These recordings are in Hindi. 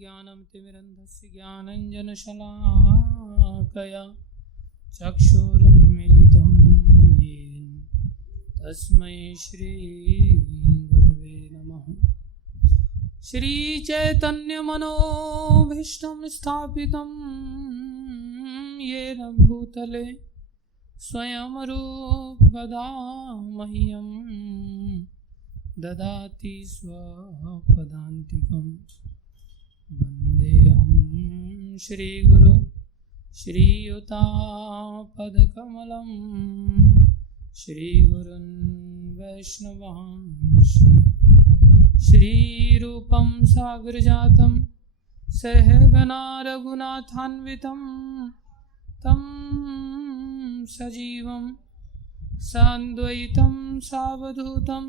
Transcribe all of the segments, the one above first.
ज्ञानतिमिरन्धस्य ज्ञानञ्जनशलाकया चक्षुरुन्मीलितं येन तस्मै श्रीगुरवे नमः। श्रीचैतन्यमनोभीष्टं स्थापितं येन भूतले स्वयं रूपकदा मह्यं ददाति स्वपदान्तिकम्। वन्देऽहं श्रीगुरु श्रीयुतापदकमलं श्रीगुरुन् वैष्णवांश्च श्रीरूपं साग्रजातं सहगना रघुनाथान्वितं तं सजीवं सान्द्वैतं सावधूतं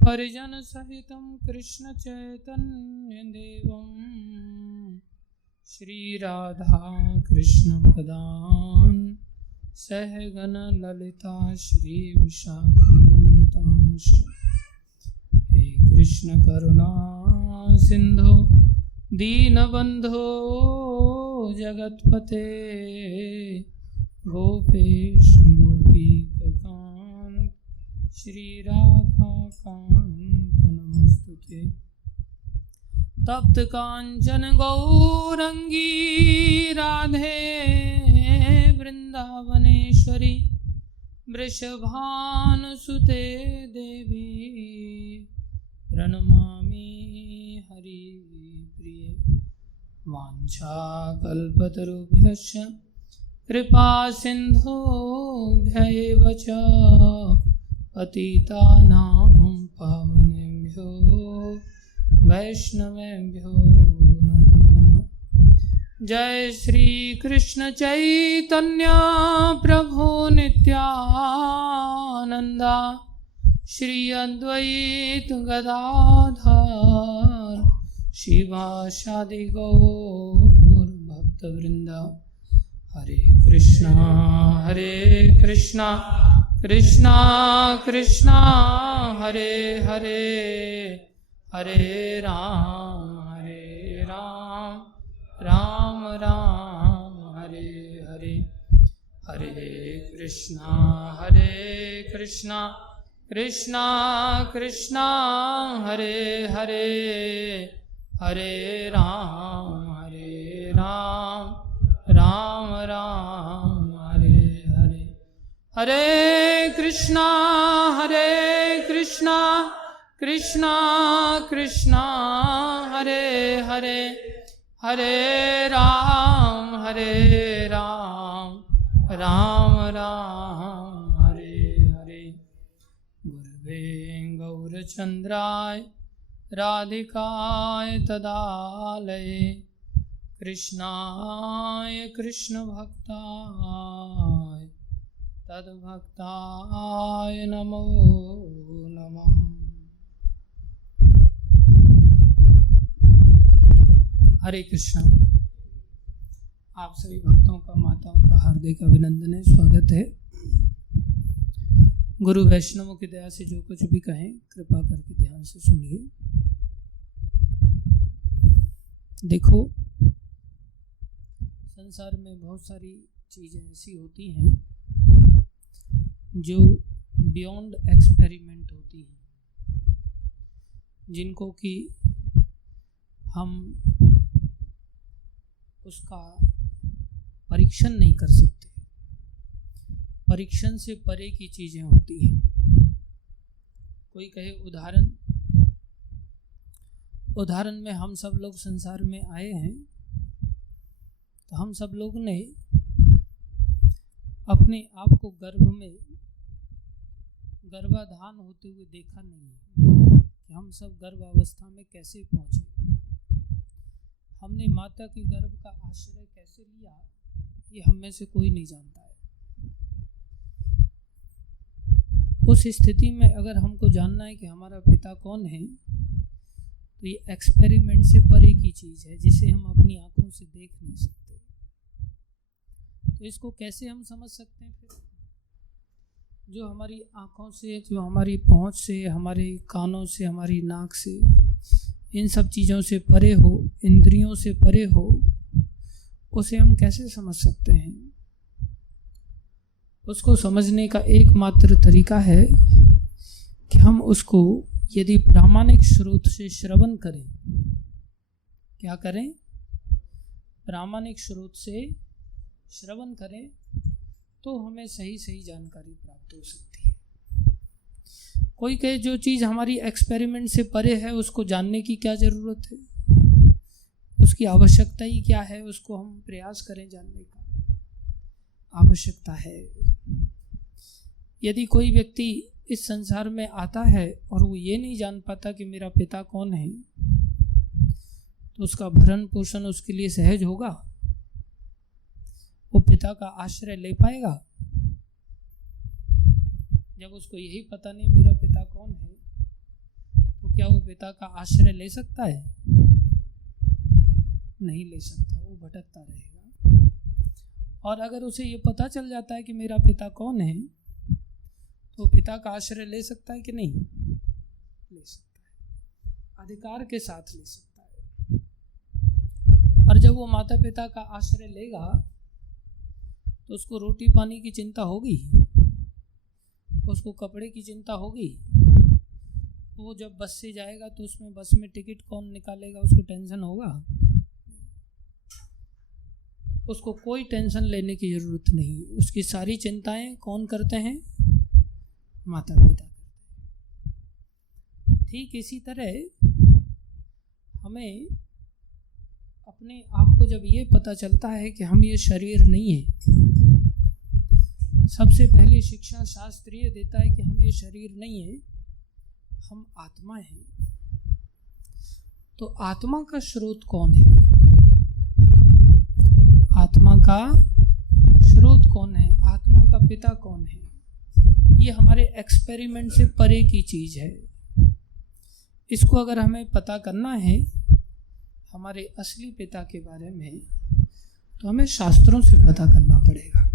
परिजनसहितं कृष्णचैतन्यदेवं श्रीराधाकृष्णपदान् सहगण ललिता श्रीविशाखान्वितांश्च। हे कृष्ण करुणा सिन्धो दीनबन्धो जगत्पते गोपेश गोपीकान्त श्रीराधाकान्त नमस्तुते। तप्त कांचन गौरंगी राधे वृंदावनेश्वरी वृषभानुसुते देवी प्रणमामि हरिप्रिये। वाञ्छाकल्पतरुभ्यश्च कृपा सिन्धुभ्यैव च पतितानां पावनेभ्यो वैष्णवेभ्यो नमो नमः। जय श्री कृष्ण चैतन्य प्रभु नित्यानंदा श्री अद्वैत गदाधर शिवासादि गौर भक्तवृंदा। हरे कृष्णा कृष्णा कृष्णा हरे हरे हरे राम राम राम हरे हरे। हरे कृष्णा कृष्णा कृष्णा हरे हरे हरे राम राम राम हरे हरे। हरे कृष्णा कृष्णा कृष्णा हरे हरे हरे राम राम राम हरे हरे। गुरुवे गौरचन्द्राय राधिकाय तदालये कृष्णाय कृष्णभक्ताय तद्भक्ताय नमो नमः। हरे कृष्णा। आप सभी भक्तों का, माताओं का हार्दिक अभिनंदन है, स्वागत है। गुरु वैष्णवों की दया से जो कुछ भी कहें कृपा करके ध्यान से सुनिए। देखो, संसार में बहुत सारी चीज़ें ऐसी होती हैं जो बियॉन्ड एक्सपेरिमेंट होती हैं, जिनको कि हम उसका परीक्षण नहीं कर सकते। परीक्षण से परे की चीज़ें होती हैं। कोई कहे उदाहरण में हम सब लोग संसार में आए हैं, तो हम सब लोग ने अपने आप को गर्भाधान होते हुए देखा नहीं है कि हम सब गर्भावस्था में कैसे पहुँचे। हमने माता के गर्भ का आश्रय कैसे लिया, ये हम में से कोई नहीं जानता है। उस स्थिति में अगर हमको जानना है कि हमारा पिता कौन है, तो ये एक्सपेरिमेंट से परे की चीज़ है, जिसे हम अपनी आंखों से देख नहीं सकते। तो इसको कैसे हम समझ सकते हैं? फिर जो हमारी आँखों से, जो हमारी पहुँच से, हमारे कानों से, हमारी नाक से इन सब चीज़ों से परे हो, इंद्रियों से परे हो, उसे हम कैसे समझ सकते हैं? उसको समझने का एकमात्र तरीका है कि हम उसको यदि प्रामाणिक स्रोत से श्रवण करें। क्या करें? प्रामाणिक स्रोत से श्रवण करें तो हमें सही सही जानकारी प्राप्त हो सकती है। कोई कहे जो चीज़ हमारी एक्सपेरिमेंट से परे है उसको जानने की क्या ज़रूरत है, उसकी आवश्यकता ही क्या है, उसको हम प्रयास करें जानने का। आवश्यकता है। यदि कोई व्यक्ति इस संसार में आता है और वो ये नहीं जान पाता कि मेरा पिता कौन है, तो उसका भरण पोषण उसके लिए सहज होगा? वो पिता का आश्रय ले पाएगा? जब उसको यही पता नहीं मेरा पिता कौन है, तो क्या वो पिता का आश्रय ले सकता है? नहीं ले सकता, वो भटकता रहेगा। और अगर उसे ये पता चल जाता है कि मेरा पिता कौन है, तो पिता का आश्रय ले सकता है कि नहीं? ले सकता है, अधिकार के साथ ले सकता है। और जब वो माता पिता का आश्रय लेगा तो उसको रोटी पानी की चिंता होगी, उसको कपड़े की चिंता होगी। वो जब बस से जाएगा तो उसमें बस में टिकट कौन निकालेगा, उसको टेंशन होगा? उसको कोई टेंशन लेने की ज़रूरत नहीं। उसकी सारी चिंताएं कौन करते हैं? माता पिता करते हैं। ठीक इसी तरह हमें अपने आप को जब ये पता चलता है कि हम ये शरीर नहीं है, सबसे पहली शिक्षा शास्त्र ये देता है कि हम ये शरीर नहीं है, हम आत्मा हैं। तो आत्मा का स्रोत कौन है? आत्मा का स्रोत कौन है? आत्मा का पिता कौन है? ये हमारे एक्सपेरिमेंट से परे की चीज़ है। इसको अगर हमें पता करना है हमारे असली पिता के बारे में, तो हमें शास्त्रों से पता करना पड़ेगा।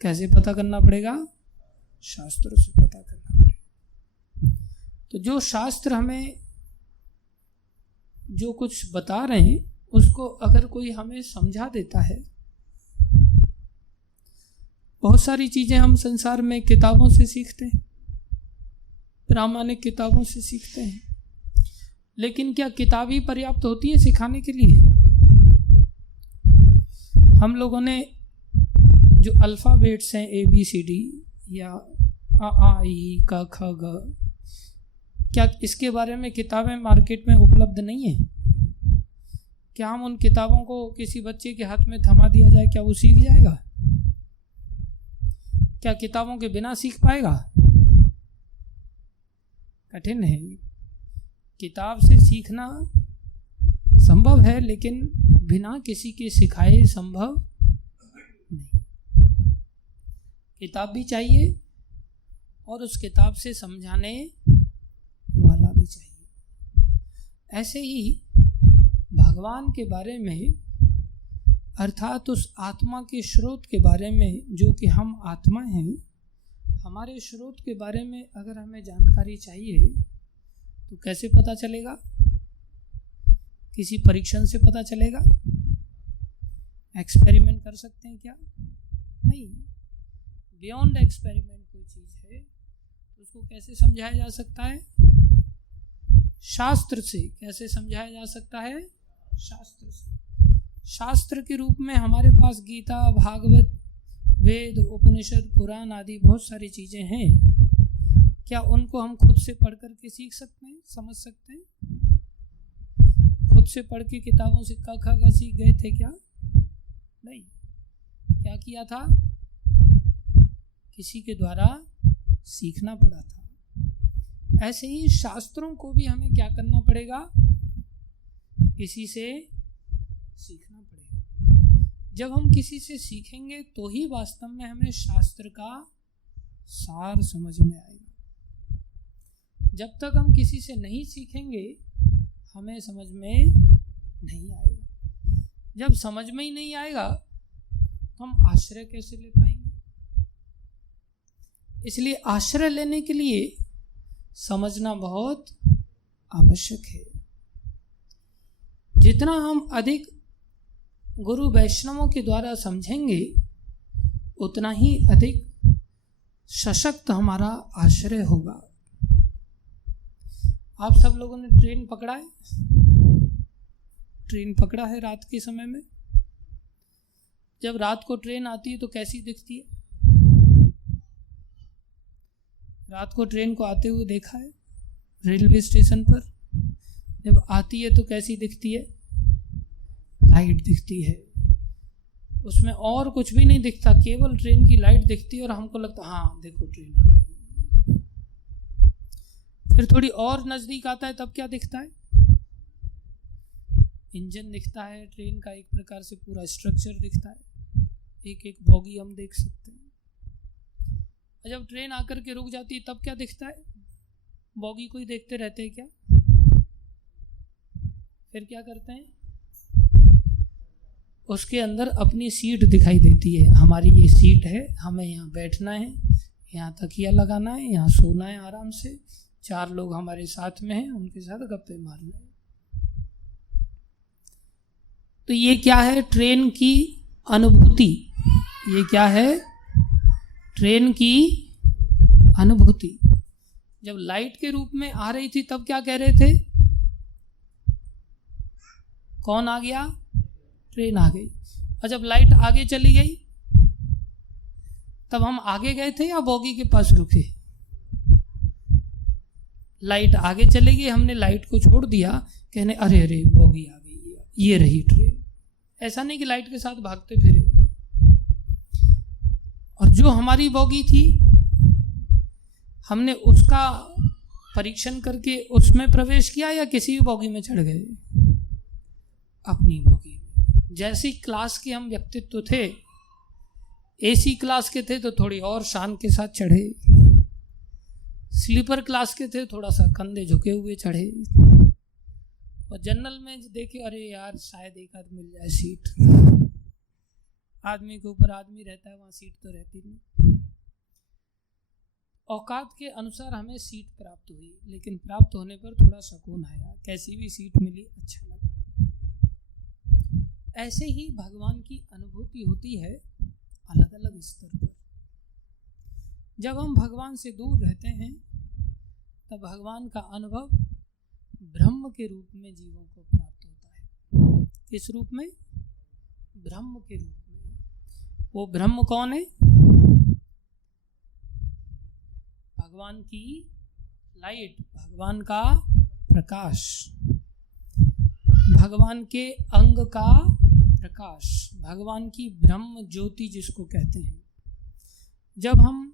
कैसे पता करना पड़ेगा? शास्त्रों से पता करना पड़ेगा। तो जो शास्त्र हमें जो कुछ बता रहे हैं उसको अगर कोई हमें समझा देता है, बहुत सारी चीज़ें हम संसार में किताबों से सीखते हैं, प्रामाणिक किताबों से सीखते हैं, लेकिन क्या किताब ही पर्याप्त होती है सिखाने के लिए? हम लोगों ने जो अल्फ़ाबेट्स हैं ABCD या A, क, ख, ग, क्या इसके बारे में किताबें मार्केट में उपलब्ध नहीं है? क्या हम उन किताबों को किसी बच्चे के हाथ में थमा दिया जाए, क्या वो सीख जाएगा? क्या किताबों के बिना सीख पाएगा? कठिन है। किताब से सीखना संभव है, लेकिन बिना किसी के सिखाए संभव नहीं। किताब भी चाहिए और उस किताब से समझाने वाला भी चाहिए। ऐसे ही भगवान के बारे में, अर्थात उस आत्मा के स्रोत के बारे में, जो कि हम आत्मा हैं, हमारे स्रोत के बारे में अगर हमें जानकारी चाहिए तो कैसे पता चलेगा? किसी परीक्षण से पता चलेगा? एक्सपेरिमेंट कर सकते हैं क्या? नहीं। बियॉन्ड एक्सपेरिमेंट कोई चीज़ है तो उसको कैसे समझाया जा सकता है? शास्त्र से। कैसे समझाया जा सकता है? शास्त्र से। शास्त्र के रूप में हमारे पास गीता, भागवत, वेद, उपनिषद, पुराण आदि बहुत सारी चीज़ें हैं। क्या उनको हम खुद से पढ़ कर के सीख सकते हैं, समझ सकते हैं? खुद से पढ़ के किताबों से क ख ग सीख गए थे क्या? नहीं। क्या किया था? किसी के द्वारा सीखना पड़ा था। ऐसे ही शास्त्रों को भी हमें क्या करना पड़ेगा? किसी से सीखना पड़ेगा। जब हम किसी से सीखेंगे तो ही वास्तव में हमें शास्त्र का सार समझ में आएगा। जब तक हम किसी से नहीं सीखेंगे हमें समझ में नहीं आएगा। जब समझ में ही नहीं आएगा तो हम आश्रय कैसे ले पाएंगे? इसलिए आश्रय लेने के लिए समझना बहुत आवश्यक है। जितना हम अधिक गुरु वैष्णवों के द्वारा समझेंगे उतना ही अधिक सशक्त हमारा आश्रय होगा। आप सब लोगों ने ट्रेन पकड़ा है? ट्रेन पकड़ा है रात के समय में? जब रात को ट्रेन आती है तो कैसी दिखती है? रात को ट्रेन को आते हुए देखा है रेलवे स्टेशन पर? जब आती है तो कैसी दिखती है? लाइट दिखती है, उसमें और कुछ भी नहीं दिखता, केवल ट्रेन की लाइट दिखती है और हमको लगता हाँ देखो ट्रेन आ गई। फिर थोड़ी और नजदीक आता है तब क्या दिखता है? इंजन दिखता है ट्रेन का, एक प्रकार से पूरा स्ट्रक्चर दिखता है, एक एक बोगी हम देख सकते हैं। और जब ट्रेन आकर के रुक जाती है तब क्या दिखता है? बोगी को ही देखते रहते हैं क्या? फिर क्या करते हैं? उसके अंदर अपनी सीट दिखाई देती है, हमारी ये सीट है, हमें यहाँ बैठना है, यहाँ तकिया लगाना है, यहाँ सोना है आराम से, 4 लोग हमारे साथ में हैं, उनके साथ गप्पे मारना है। तो ये क्या है? ट्रेन की अनुभूति। ये क्या है? ट्रेन की अनुभूति। जब लाइट के रूप में आ रही थी तब क्या कह रहे थे? कौन आ गया? ट्रेन आ गई। और जब लाइट आगे चली गई तब हम आगे गए थे या बोगी के पास रुके? लाइट आगे चली गई, हमने लाइट को छोड़ दिया, कहने अरे अरे बोगी आ गई, ये रही ट्रेन। ऐसा नहीं कि लाइट के साथ भागते फिरे। और जो हमारी बोगी थी हमने उसका परीक्षण करके उसमें प्रवेश किया या किसी भी बोगी में चढ़ गए? अपनी बोगी में। जैसी क्लास के हम व्यक्तित्व थे, एसी क्लास के थे तो थोड़ी और शान के साथ चढ़े, स्लीपर क्लास के थे थोड़ा सा कंधे झुके हुए चढ़े, और जनरल में देखे अरे यार शायद एक आध मिल जाए सीट। आदमी के ऊपर आदमी रहता है, वहाँ सीट तो रहती नहीं। औकात के अनुसार हमें सीट प्राप्त हुई, लेकिन प्राप्त होने पर थोड़ा सुकून आया, कैसी भी सीट मिली अच्छा लगा। ऐसे ही भगवान की अनुभूति होती है अलग अलग स्तर पर। जब हम भगवान से दूर रहते हैं तब भगवान का अनुभव ब्रह्म के रूप में जीवों को प्राप्त होता है। किस रूप में? ब्रह्म के रूप में। वो ब्रह्म कौन है? भगवान की लाइट, भगवान का प्रकाश, भगवान के अंग का प्रकाश, भगवान की ब्रह्म ज्योति जिसको कहते हैं। जब हम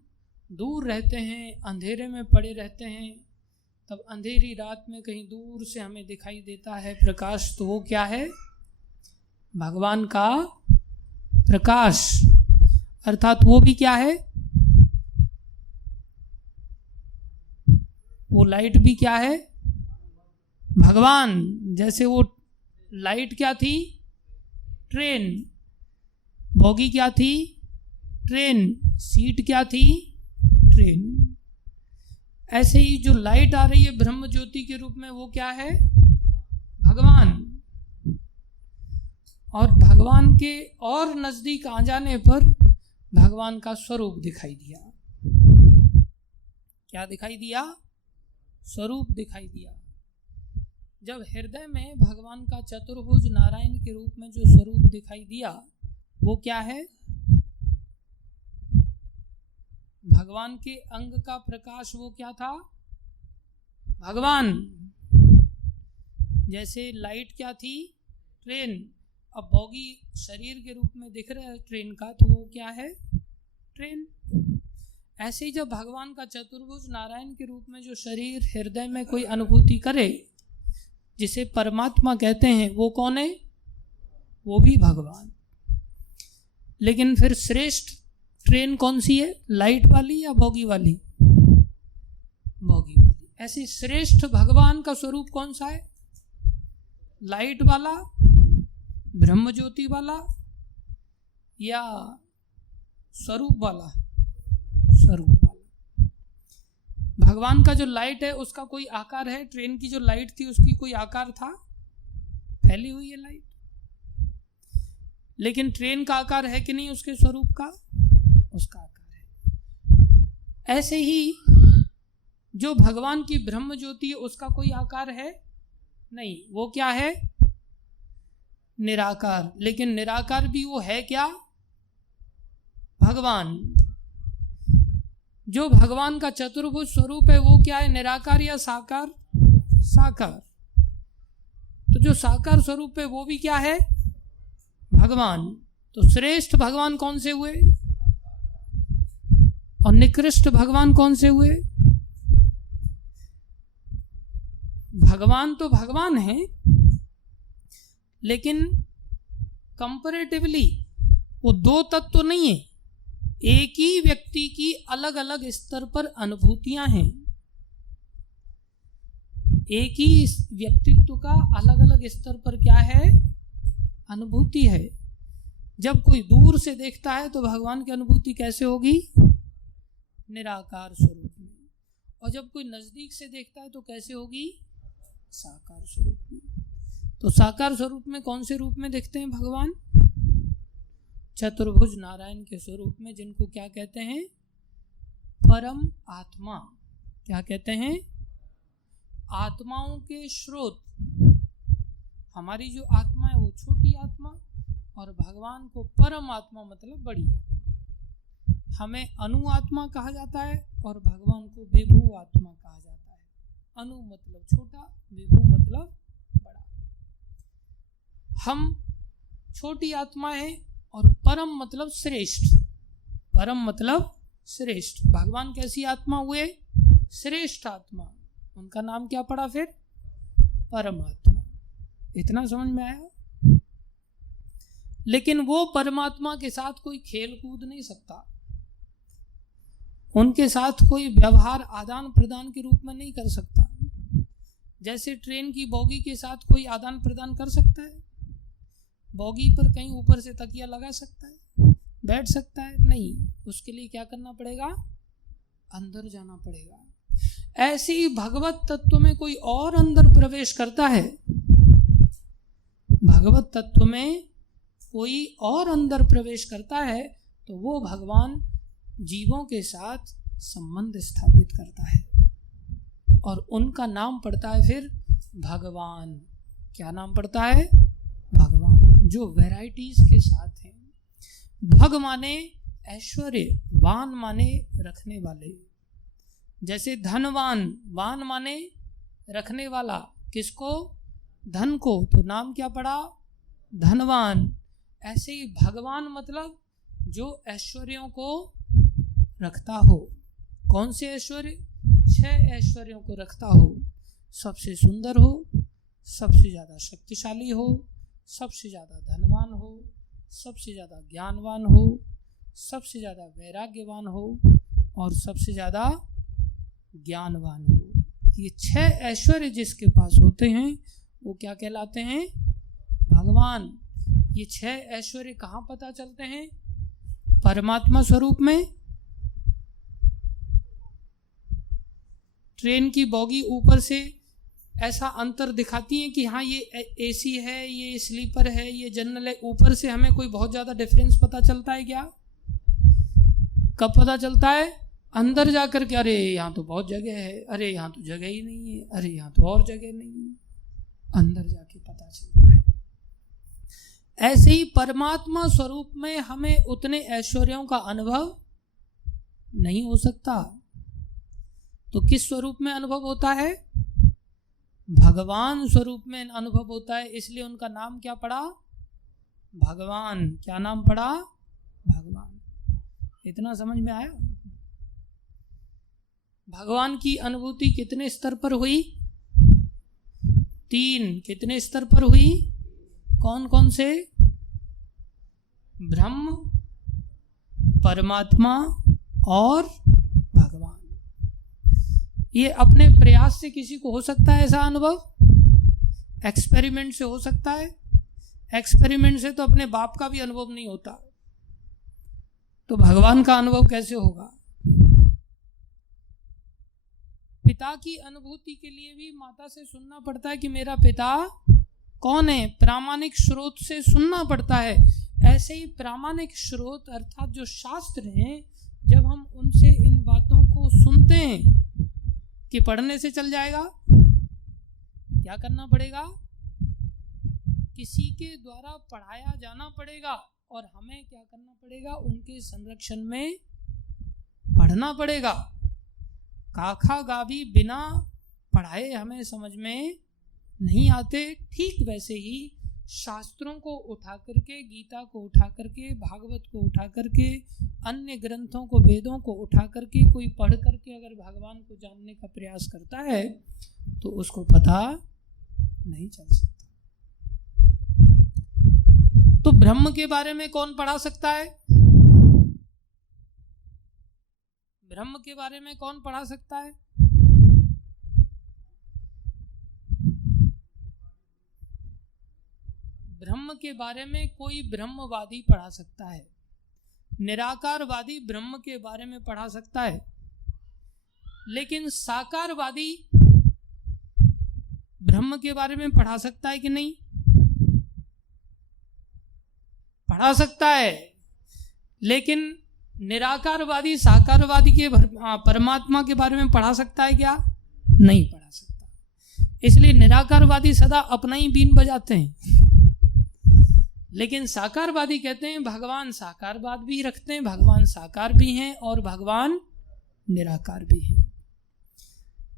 दूर रहते हैं, अंधेरे में पड़े रहते हैं, तब अंधेरी रात में कहीं दूर से हमें दिखाई देता है प्रकाश, तो वो क्या है? भगवान का प्रकाश। अर्थात वो भी क्या है? वो लाइट भी क्या है? भगवान। जैसे वो लाइट क्या थी? ट्रेन। बोगी क्या थी? ट्रेन। सीट क्या थी? ट्रेन। ऐसे ही जो लाइट आ रही है ब्रह्म ज्योति के रूप में, वो क्या है? भगवान। और भगवान के और नजदीक आ जाने पर भगवान का स्वरूप दिखाई दिया। क्या दिखाई दिया? स्वरूप दिखाई दिया। जब हृदय में भगवान का चतुर्भुज नारायण के रूप में जो स्वरूप दिखाई दिया, वो क्या है? भगवान के अंग का प्रकाश। वो क्या था? भगवान। जैसे लाइट क्या थी? ट्रेन। अब बोगी शरीर के रूप में दिख रहा है ट्रेन का, तो वो क्या है? ट्रेन। ऐसे ही जब भगवान का चतुर्भुज नारायण के रूप में जो शरीर हृदय में कोई अनुभूति करे, जिसे परमात्मा कहते हैं, वो कौन है? वो भी भगवान। लेकिन फिर श्रेष्ठ ट्रेन कौन सी है? लाइट वाली या बोगी वाली? बोगी वाली। ऐसे श्रेष्ठ भगवान का स्वरूप कौन सा है? लाइट वाला, ब्रह्म ज्योति वाला, या स्वरूप वाला? स्वरूप वाला। भगवान का जो लाइट है उसका कोई आकार है? ट्रेन की जो लाइट थी उसकी कोई आकार था? फैली हुई है लाइट। लेकिन ट्रेन का आकार है कि नहीं उसके स्वरूप का? उसका आकार है। ऐसे ही जो भगवान की ब्रह्म ज्योति है उसका कोई आकार है नहीं, वो क्या है? निराकार। लेकिन निराकार भी वो है क्या? भगवान। जो भगवान का चतुर्भुज स्वरूप है वो क्या है? निराकार या साकार? साकार। तो जो साकार स्वरूप है वो भी क्या है? भगवान। तो श्रेष्ठ भगवान कौन से हुए और निकृष्ट भगवान कौन से हुए? भगवान तो भगवान है, लेकिन कंपैरेटिवली वो दो तत्व तो नहीं है, एक ही व्यक्ति की अलग अलग स्तर पर अनुभूतियां हैं। एक ही व्यक्तित्व का अलग अलग स्तर पर क्या है? अनुभूति है। जब कोई दूर से देखता है तो भगवान की अनुभूति कैसे होगी? निराकार स्वरूप में। और जब कोई नजदीक से देखता है तो कैसे होगी? साकार स्वरूप में। तो साकार स्वरूप में कौन से रूप में देखते हैं भगवान? चतुर्भुज नारायण के स्वरूप में, जिनको क्या कहते हैं? परम आत्मा। क्या कहते हैं? आत्माओं के स्रोत। हमारी जो आत्मा है वो छोटी आत्मा, और भगवान को परम आत्मा मतलब बड़ी आत्मा। हमें अनु आत्मा कहा जाता है और भगवान को विभु आत्मा कहा जाता है। अनु मतलब छोटा, विभु मतलब बड़ा। हम छोटी आत्मा है और परम मतलब श्रेष्ठ। परम मतलब श्रेष्ठ। भगवान कैसी आत्मा हुए? श्रेष्ठ आत्मा। उनका नाम क्या पड़ा फिर? परमात्मा। इतना समझ में आया? लेकिन वो परमात्मा के साथ कोई खेल कूद नहीं सकता, उनके साथ कोई व्यवहार आदान प्रदान के रूप में नहीं कर सकता। जैसे ट्रेन की बोगी के साथ कोई आदान प्रदान कर सकता है? बोगी पर कहीं ऊपर से तकिया लगा सकता है, बैठ सकता है? नहीं। उसके लिए क्या करना पड़ेगा? अंदर जाना पड़ेगा। ऐसे ही भगवत तत्व में कोई और अंदर प्रवेश करता है, भगवत तत्व में कोई और अंदर प्रवेश करता है तो वो भगवान जीवों के साथ संबंध स्थापित करता है और उनका नाम पड़ता है फिर भगवान। क्या नाम पड़ता है? भगवान। जो वैरायटीज के साथ हैं। भग माने ऐश्वर्य, वान माने रखने वाले। जैसे धनवान, वान माने रखने वाला। किसको? धन को। तो नाम क्या पड़ा? धनवान। ऐसे ही भगवान मतलब जो ऐश्वर्यों को रखता हो। कौन से ऐश्वर्य? 6 ऐश्वर्यों को रखता हो। सबसे सुंदर हो, सबसे ज़्यादा शक्तिशाली हो, सबसे ज़्यादा धनवान हो, सबसे ज़्यादा ज्ञानवान हो, सबसे ज़्यादा वैराग्यवान हो और सबसे ज़्यादा ज्ञानवान हो। ये 6 ऐश्वर्य जिसके पास होते हैं वो क्या कहलाते हैं? भगवान। ये 6 ऐश्वर्य कहाँ पता चलते हैं? परमात्मा स्वरूप में। ट्रेन की बोगी ऊपर से ऐसा अंतर दिखाती है कि हाँ ये एसी है, ये स्लीपर है, ये जनरल है। ऊपर से हमें कोई बहुत ज़्यादा डिफरेंस पता चलता है क्या? कब पता चलता है? अंदर जाकर के, अरे यहाँ तो बहुत जगह है, अरे यहाँ तो जगह ही नहीं है, अरे यहाँ तो और जगह नहीं है। अंदर जाके पता चलता है। ऐसे ही परमात्मा स्वरूप में हमें उतने ऐश्वर्यों का अनुभव नहीं हो सकता। तो किस स्वरूप में अनुभव होता है? भगवान स्वरूप में अनुभव होता है। इसलिए उनका नाम क्या पड़ा? भगवान। क्या नाम पड़ा? भगवान। इतना समझ में आया? भगवान की अनुभूति कितने स्तर पर हुई? 3। कितने स्तर पर हुई? कौन कौन से? ब्रह्म, परमात्मा और भगवान। ये अपने प्रयास से किसी को हो सकता है ऐसा अनुभव? एक्सपेरिमेंट से हो सकता है? एक्सपेरिमेंट से तो अपने बाप का भी अनुभव नहीं होता, तो भगवान का अनुभव कैसे होगा? पिता की अनुभूति के लिए भी माता से सुनना पड़ता है कि मेरा पिता कौन है? प्रामाणिक स्रोत से सुनना पड़ता है। ऐसे ही प्रामाणिक स्रोत अर्थात जो शास्त्र हैं, जब हम उनसे इन बातों को सुनते हैं कि पढ़ने से चल जाएगा, क्या करना पड़ेगा? किसी के द्वारा पढ़ाया जाना पड़ेगा और हमें क्या करना पड़ेगा? उनके संरक्षण में पढ़ना पड़ेगा। काखा गाभी बिना पढ़ाए हमें समझ में नहीं आते। ठीक वैसे ही शास्त्रों को उठा करके, गीता को उठा करके, भागवत को उठा करके, अन्य ग्रंथों को, वेदों को उठा करके कोई पढ़ करके अगर भगवान को जानने का प्रयास करता है तो उसको पता नहीं चल सकता। तो ब्रह्म के बारे में कौन पढ़ा सकता है? ब्रह्म के बारे में कौन पढ़ा सकता है? ब्रह्म के बारे में कोई ब्रह्मवादी पढ़ा सकता है। निराकारवादी ब्रह्म के बारे में पढ़ा सकता है, लेकिन साकारवादी ब्रह्म के बारे में पढ़ा सकता है कि नहीं? पढ़ा सकता है, लेकिन निराकारवादी साकारवादी के परमात्मा के बारे में पढ़ा सकता है क्या? नहीं पढ़ा सकता। इसलिए निराकारवादी सदा अपना ही बीन बजाते हैं, लेकिन साकारवादी कहते हैं भगवान साकारवाद भी रखते हैं, भगवान साकार भी हैं और भगवान निराकार भी हैं।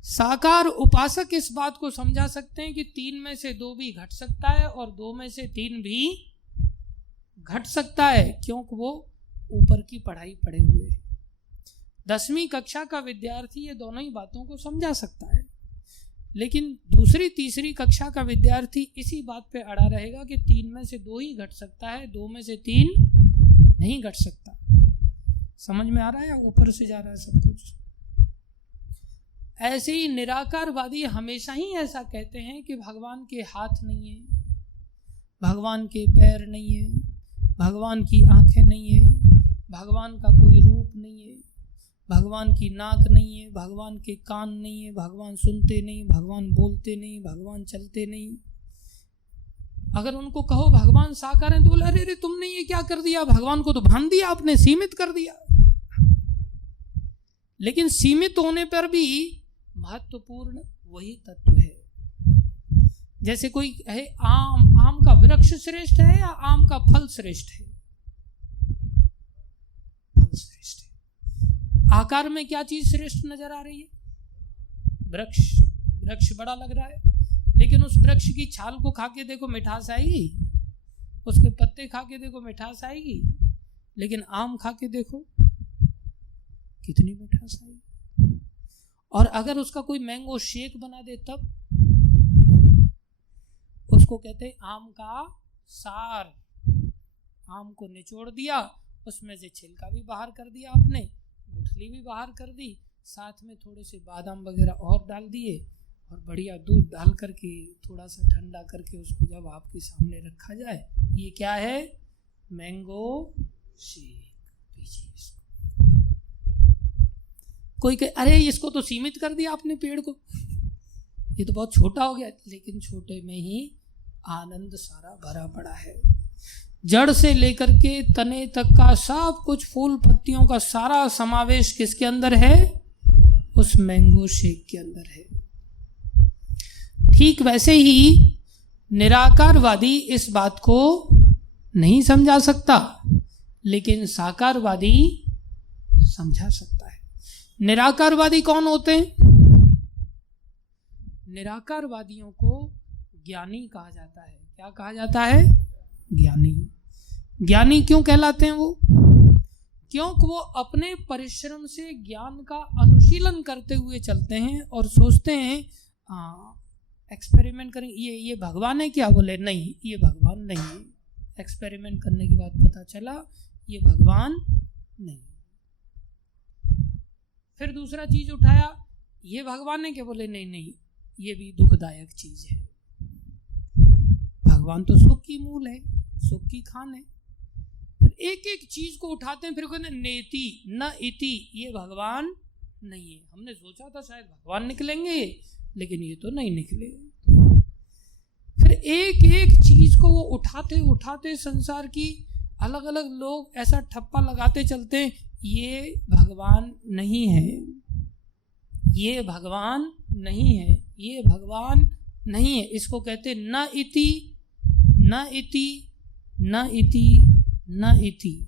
साकार उपासक इस बात को समझा सकते हैं कि 3 में से 2 भी घट सकता है और 2 में से 3 भी घट सकता है, क्योंकि वो ऊपर की पढ़ाई पढ़े हुए हैं। 10वीं कक्षा का विद्यार्थी ये दोनों ही बातों को समझा सकता है, लेकिन दूसरी तीसरी कक्षा का विद्यार्थी इसी बात पे अड़ा रहेगा कि 3 में से 2 ही घट सकता है, 2 में से 3 नहीं घट सकता। समझ में आ रहा है या ऊपर से जा रहा है सब कुछ? ऐसे ही निराकारवादी हमेशा ही ऐसा कहते हैं कि भगवान के हाथ नहीं है, भगवान के पैर नहीं है, भगवान की आंखें नहीं है, भगवान का कोई रूप नहीं है, भगवान की नाक नहीं है, भगवान के कान नहीं है, भगवान सुनते नहीं, भगवान बोलते नहीं, भगवान चलते नहीं। अगर उनको कहो भगवान साकार है तो बोले अरे तुमने ये क्या कर दिया, भगवान को तो बांध दिया आपने, सीमित कर दिया। लेकिन सीमित होने पर भी महत्वपूर्ण वही तत्व है। जैसे कोई है आम का वृक्ष श्रेष्ठ है या आम का फल श्रेष्ठ है? फल श्रेष्ठ है। आकार में क्या चीज श्रेष्ठ नजर आ रही है? वृक्ष बड़ा लग रहा है, लेकिन उस वृक्ष की छाल को खा के देखो मिठास आएगी, उसके पत्ते खा के देखो मिठास आएगी, लेकिन आम खा के देखो कितनी मिठास आएगी। और अगर उसका कोई मैंगो शेक बना दे तब उसको कहते हैं आम का सार। आम को निचोड़ दिया, उसमें से छिलका भी बाहर कर दिया आपने, गुठली भी बाहर कर दी, साथ में थोड़े से बादाम वगैरह और डाल दिए और बढ़िया दूध डाल करके थोड़ा सा ठंडा करके उसको जब आपके सामने रखा जाए, ये क्या है? Mango shake. पीछे इसको कोई कहे अरे इसको तो सीमित कर दिया आपने पेड़ को, ये तो बहुत छोटा हो गया, लेकिन छोटे में ही आनंद सारा भरा पड़ा है। जड़ से लेकर के तने तक का सब कुछ, फूल पत्तियों का सारा समावेश किसके अंदर है? उस मैंगो शेक के अंदर है। ठीक वैसे ही निराकारवादी इस बात को नहीं समझा सकता, लेकिन साकारवादी समझा सकता है। निराकारवादी कौन होते हैं? निराकारवादियों को ज्ञानी कहा जाता है। क्या कहा जाता है? ज्ञानी। ज्ञानी क्यों कहलाते हैं वो? क्योंकि वो अपने परिश्रम से ज्ञान का अनुशीलन करते हुए चलते हैं और सोचते हैं एक्सपेरिमेंट करें, ये भगवान है क्या? बोले नहीं, ये भगवान नहीं है। एक्सपेरिमेंट करने के बाद पता चला ये भगवान नहीं। फिर दूसरा चीज उठाया, ये भगवान है क्या? बोले नहीं, ये भी दुखदायक चीज है। भगवान तो सुख की मूल है, सुख की खान है। फिर एक एक चीज को उठाते हैं, फिर कहते हैं नेति न इति, ये भगवान नहीं है। हमने सोचा था शायद भगवान निकलेंगे, लेकिन ये तो नहीं निकले। फिर एक एक चीज को वो उठाते उठाते संसार की अलग अलग लोग ऐसा ठप्पा लगाते चलते, ये भगवान नहीं है, ये भगवान नहीं है, ये भगवान नहीं है। इसको कहते न इति न इति न इति न इति।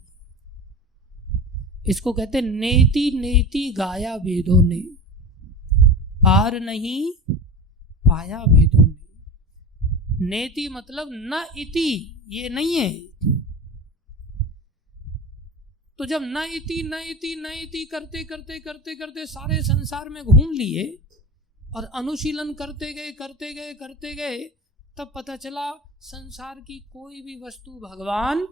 इसको कहते नेति नेति गाया वेदों ने, पार नहीं पाया वेदों ने। नेति मतलब न इति, ये नहीं है। तो जब न इति न इति न इति करते करते करते करते सारे संसार में घूम लिए और अनुशीलन करते गए, तब पता चला संसार की कोई भी वस्तु भगवान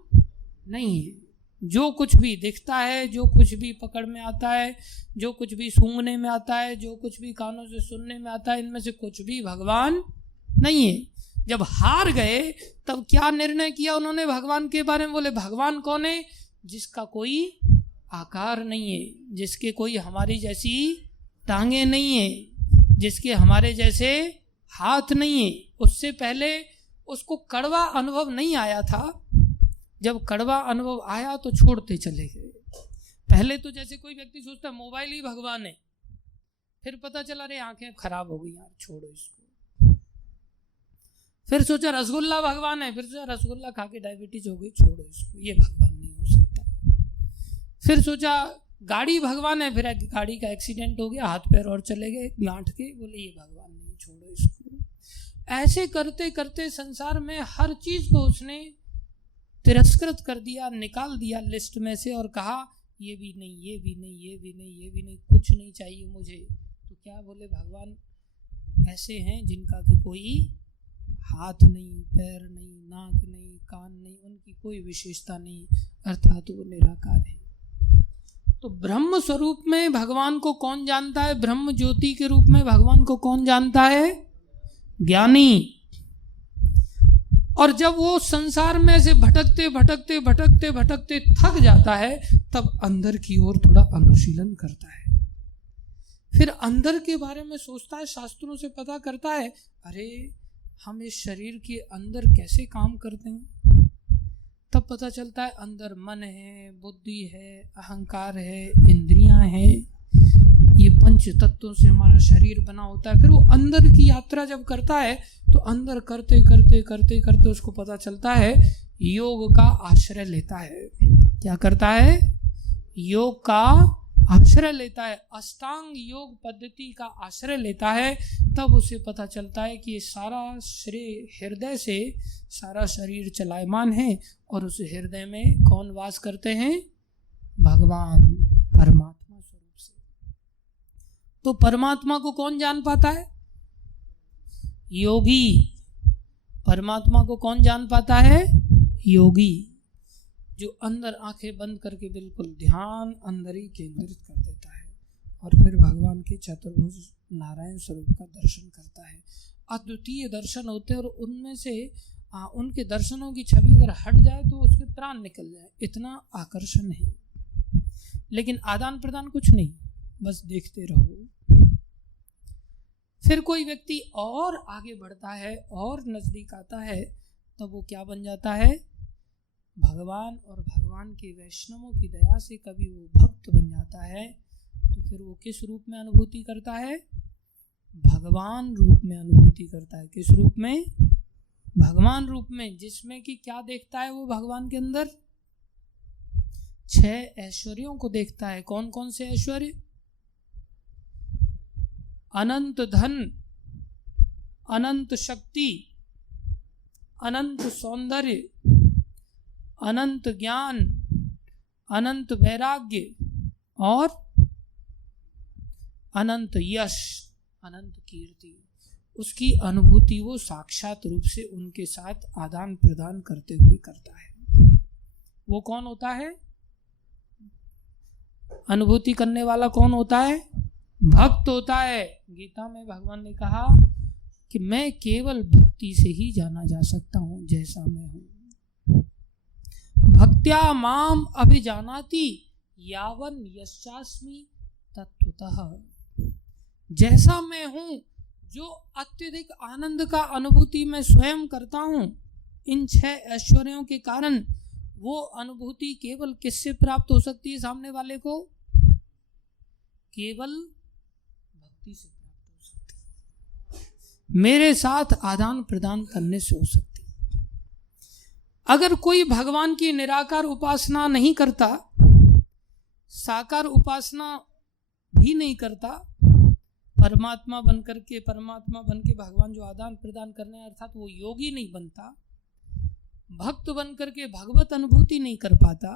नहीं है। जो कुछ भी दिखता है, जो कुछ भी पकड़ में आता है, जो कुछ भी सूंघने में आता है, जो कुछ भी कानों से सुनने में आता है, इनमें से कुछ भी भगवान नहीं है। जब हार गए तब क्या निर्णय किया उन्होंने भगवान के बारे में? बोले भगवान कौन है? जिसका कोई आकार नहीं है, जिसके कोई हमारी जैसी टांगे नहीं है, जिसके हमारे जैसे हाथ नहीं है। उससे पहले उसको कड़वा अनुभव नहीं आया था। जब कड़वा अनुभव आया तो छोड़ते चले गए। पहले तो जैसे कोई व्यक्ति सोचता है मोबाइल ही भगवान है, फिर पता चला रे आंखें खराब हो गई यार, छोड़ो इसको। फिर सोचा रसगुल्ला भगवान है, फिर सोचा रसगुल्ला खा के डायबिटीज हो गई, छोड़ो इसको, ये भगवान नहीं हो सकता। फिर सोचा गाड़ी भगवान है, फिर गाड़ी का एक्सीडेंट हो गया, हाथ पैर और चले गए गांठ के, बोले ये भगवान नहीं, छोड़ो इसको। ऐसे करते करते संसार में हर चीज को उसने तिरस्कृत कर दिया, निकाल दिया लिस्ट में से और कहा ये भी नहीं, ये भी नहीं, ये भी नहीं, ये भी नहीं, कुछ नहीं चाहिए मुझे। तो क्या बोले भगवान ऐसे हैं जिनका कि कोई हाथ नहीं, पैर नहीं, नाक नहीं, कान नहीं, उनकी कोई विशेषता नहीं, अर्थात वो निराकार है। तो ब्रह्म स्वरूप में भगवान को कौन जानता है? ब्रह्म ज्योति के रूप में भगवान को कौन जानता है? ज्ञानी। और जब वो संसार में से भटकते भटकते भटकते भटकते थक जाता है, तब अंदर की ओर थोड़ा अनुशीलन करता है। फिर अंदर के बारे में सोचता है, शास्त्रों से पता करता है, अरे हम इस शरीर के अंदर कैसे काम करते हैं। तब पता चलता है अंदर मन है, बुद्धि है, अहंकार है, इंद्रियां हैं, ये पंच तत्वों से हमारा शरीर बना होता है। फिर वो अंदर की यात्रा जब करता है तो अंदर करते करते करते करते उसको पता चलता है योग का आश्रय लेता है। क्या करता है? योग का आश्रय लेता है, अष्टांग योग पद्धति का आश्रय लेता है। तब उसे पता चलता है कि ये सारा हृदय से सारा शरीर चलायमान है और उस हृदय में कौन वास करते हैं? भगवान, परमात्मा स्वरूप से। तो परमात्मा को कौन जान पाता है? योगी। परमात्मा को कौन जान पाता है? योगी, जो अंदर आंखें बंद करके बिल्कुल ध्यान अंदर ही केंद्रित कर देता है और फिर भगवान के चतुर्भुज नारायण स्वरूप का दर्शन करता है। अद्वितीय दर्शन होते हैं और उनमें से उनके दर्शनों की छवि अगर हट जाए तो उसके प्राण निकल जाए, इतना आकर्षण है। लेकिन आदान प्रदान कुछ नहीं, बस देखते रहो। फिर कोई व्यक्ति और आगे बढ़ता है और नजदीक आता है, तब वो क्या बन जाता है? भगवान और भगवान के वैष्णवों की दया से कभी वो भक्त बन जाता है। तो फिर वो किस रूप में अनुभूति करता है? भगवान रूप में अनुभूति करता है। किस रूप में? भगवान रूप में, जिसमें कि क्या देखता है वो भगवान के अंदर? 6 ऐश्वर्यों को देखता है। कौन कौन से ऐश्वर्य? अनंत धन, अनंत शक्ति, अनंत सौंदर्य, अनंत ज्ञान, अनंत वैराग्य और अनंत यश, अनंत कीर्ति। उसकी अनुभूति वो साक्षात रूप से उनके साथ आदान प्रदान करते हुए करता है। वो कौन होता है? अनुभूति करने वाला कौन होता है? भक्त होता है। गीता में भगवान ने कहा कि मैं केवल भक्ति से ही जाना जा सकता हूं, जैसा मैं हूं। भक्त्या माम अभिजानाति यावन यश्चास्मि तत्वतः। जैसा मैं हूं, जो अत्यधिक आनंद का अनुभूति मैं स्वयं करता हूँ इन 6 ऐश्वर्यों के कारण, वो अनुभूति केवल किससे प्राप्त हो सकती है? सामने वाले को केवल भक्ति से प्राप्त हो सकती है, मेरे साथ आदान प्रदान करने से हो सकती है। अगर कोई भगवान की निराकार उपासना नहीं करता, साकार उपासना भी नहीं करता, परमात्मा बन के भगवान जो आदान प्रदान करने, अर्थात वो योगी नहीं बनता, भक्त बन करके भगवत अनुभूति नहीं कर पाता,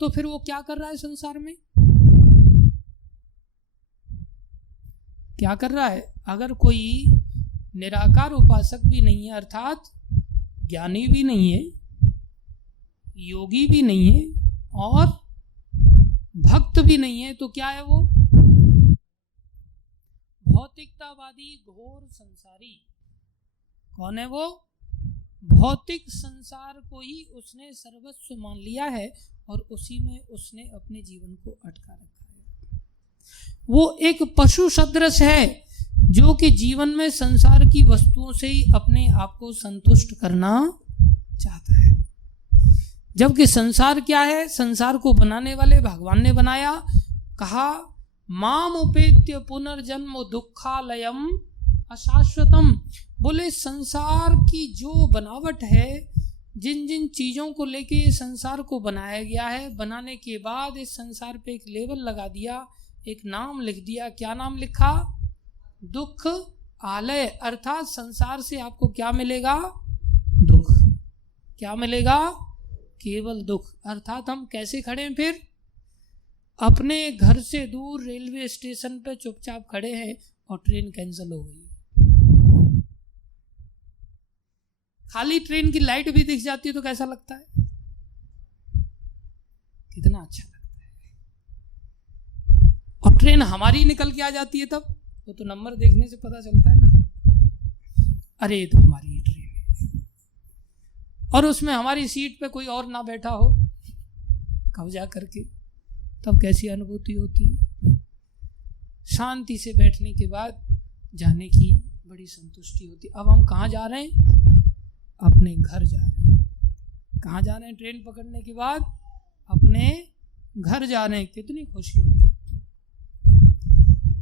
तो फिर वो क्या कर रहा है संसार में? क्या कर रहा है? अगर कोई निराकार उपासक भी नहीं है, अर्थात ज्ञानी भी नहीं है, योगी भी नहीं है और भक्त भी नहीं है, तो क्या है वो? भौतिकतावादी, घोर संसारी। कौन है वो? भौतिक संसार को ही उसने सर्वस्व मान लिया है और उसी में उसने अपने जीवन को अटका रखा है। वो एक पशु सदृश है जो कि जीवन में संसार की वस्तुओं से ही अपने आप को संतुष्ट करना चाहता है, जबकि संसार क्या है? संसार को बनाने वाले भगवान ने बनाया। कहा माम उपेत्य पुनर्जन्म दुखालयम अशाश्वतम। बोले संसार की जो बनावट है, जिन जिन चीज़ों को लेके संसार को बनाया गया है, बनाने के बाद इस संसार पे एक लेबल लगा दिया, एक नाम लिख दिया। क्या नाम लिखा? दुख आलय। अर्थात संसार से आपको क्या मिलेगा? दुख। क्या मिलेगा? केवल दुख। अर्थात हम कैसे खड़े हैं फिर? अपने घर से दूर रेलवे स्टेशन पे चुपचाप खड़े हैं और ट्रेन कैंसिल हो गई। खाली ट्रेन की लाइट भी दिख जाती है तो कैसा लगता है? कितना अच्छा लगता है। और ट्रेन हमारी निकल के आ जाती है तब, वो तो नंबर देखने से पता चलता है ना, अरे ये तो हमारी ही ट्रेन है, और उसमें हमारी सीट पे कोई और ना बैठा हो कब्जा करके, तब कैसी अनुभूति होती है? शांति से बैठने के बाद जाने की बड़ी संतुष्टि होती। अब हम कहाँ जा रहे हैं? अपने घर जा रहे हैं। कहाँ जा रहे हैं? ट्रेन पकड़ने के बाद अपने घर जा रहे हैं। कितनी खुशी होगी।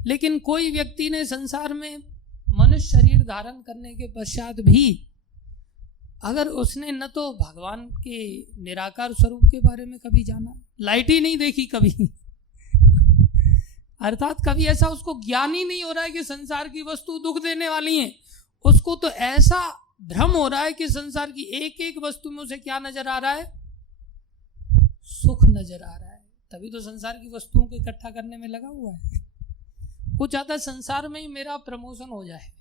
लेकिन कोई व्यक्ति ने संसार में मनुष्य शरीर धारण करने के पश्चात भी अगर उसने न तो भगवान के निराकार स्वरूप के बारे में कभी जाना, लाइट ही नहीं देखी कभी, अर्थात कभी ऐसा उसको ज्ञान ही नहीं हो रहा है कि संसार की वस्तु दुख देने वाली हैं, उसको तो ऐसा भ्रम हो रहा है कि संसार की एक एक वस्तु में उसे क्या नजर आ रहा है? सुख नजर आ रहा है। तभी तो संसार की वस्तुओं को इकट्ठा करने में लगा हुआ है। वो चाहता है संसार में ही मेरा प्रमोशन हो जाए,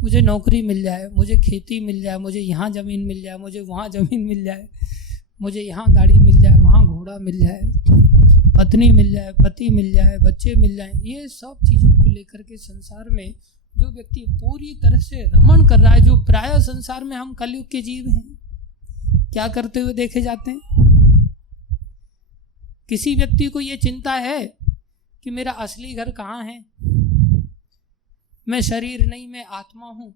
मुझे नौकरी मिल जाए, मुझे खेती मिल जाए, मुझे यहाँ ज़मीन मिल जाए, मुझे वहाँ ज़मीन मिल जाए, मुझे यहाँ गाड़ी मिल जाए, वहाँ घोड़ा मिल जाए, पत्नी मिल जाए, पति मिल जाए, बच्चे मिल जाए। ये सब चीज़ों को लेकर के संसार में जो व्यक्ति पूरी तरह से रमण कर रहा है, जो प्रायः संसार में हम कलयुग के जीव हैं, क्या करते हुए देखे जाते हैं? किसी व्यक्ति को ये चिंता है कि मेरा असली घर कहाँ है, मैं शरीर नहीं, मैं आत्मा हूँ,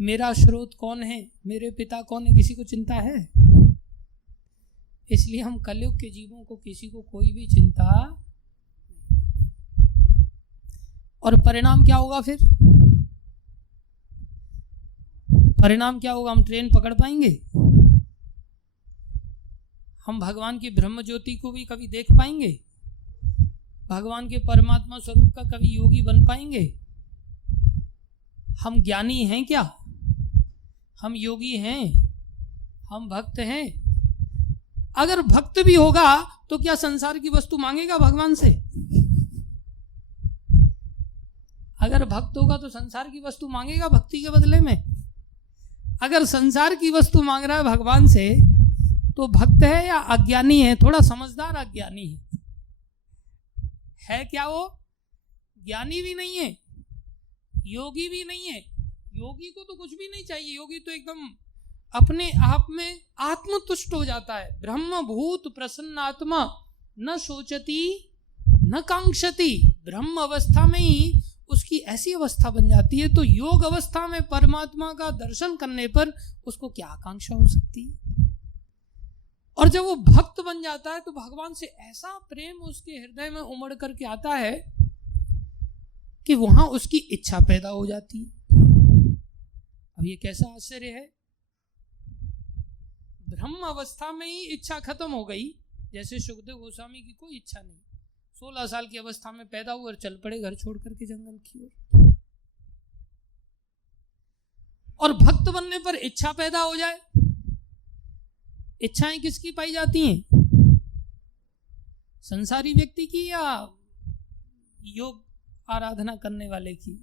मेरा स्रोत कौन है, मेरे पिता कौन है? किसी को चिंता है? इसलिए हम कलयुग के जीवों को किसी को कोई भी चिंता। और परिणाम क्या होगा फिर? परिणाम क्या होगा? हम ट्रेन पकड़ पाएंगे? हम भगवान की ब्रह्म ज्योति को भी कभी देख पाएंगे? भगवान के परमात्मा स्वरूप का कभी योगी बन पाएंगे? हम ज्ञानी हैं क्या? हम योगी हैं? हम भक्त हैं? अगर भक्त भी होगा तो क्या संसार की वस्तु मांगेगा भगवान से? अगर भक्त होगा तो संसार की वस्तु मांगेगा भक्ति के बदले में? अगर संसार की वस्तु मांग रहा है भगवान से तो भक्त है या अज्ञानी है? थोड़ा समझदार अज्ञानी है क्या? वो ज्ञानी भी नहीं है, योगी भी नहीं है। योगी को तो कुछ भी नहीं चाहिए, योगी तो एकदम अपने आप में आत्मतुष्ट हो जाता है। ब्रह्म भूत प्रसन्न आत्मा, न सोचती न कांक्षती। ब्रह्म अवस्था में ही उसकी ऐसी अवस्था बन जाती है, तो योग अवस्था में परमात्मा का दर्शन करने पर उसको क्या आकांक्षा हो सकती है। और जब वो भक्त बन जाता है तो भगवान से ऐसा प्रेम उसके हृदय में उमड़ करके आता है कि वहां उसकी इच्छा पैदा हो जाती है। अब ये कैसा आश्चर्य है, ब्रह्म अवस्था में ही इच्छा खत्म हो गई। जैसे सुखदेव गोस्वामी की कोई इच्छा नहीं, 16 साल की अवस्था में पैदा हुए और चल पड़े घर छोड़ करके जंगल की ओर। और भक्त बनने पर इच्छा पैदा हो जाए। इच्छाएं किसकी पाई जाती हैं, संसारी व्यक्ति की या योग आराधना करने वाले की,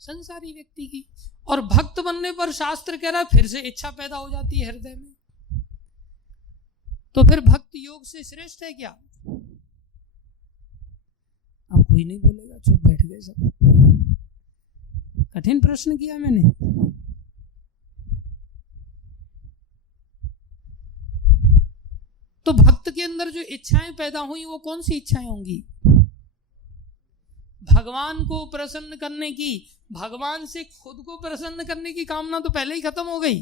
संसारी व्यक्ति की। और भक्त बनने पर शास्त्र कह रहा है फिर से इच्छा पैदा हो जाती है हृदय में। तो फिर भक्त योग से श्रेष्ठ है क्या? अब कोई नहीं बोलेगा, चुप बैठ गए सब। कठिन प्रश्न किया मैंने। तो भक्त के अंदर जो इच्छाएं पैदा हुई वो कौन सी इच्छाएं होंगी? भगवान को प्रसन्न करने की, भगवान से खुद को प्रसन्न करने की कामना तो पहले ही खत्म हो गई।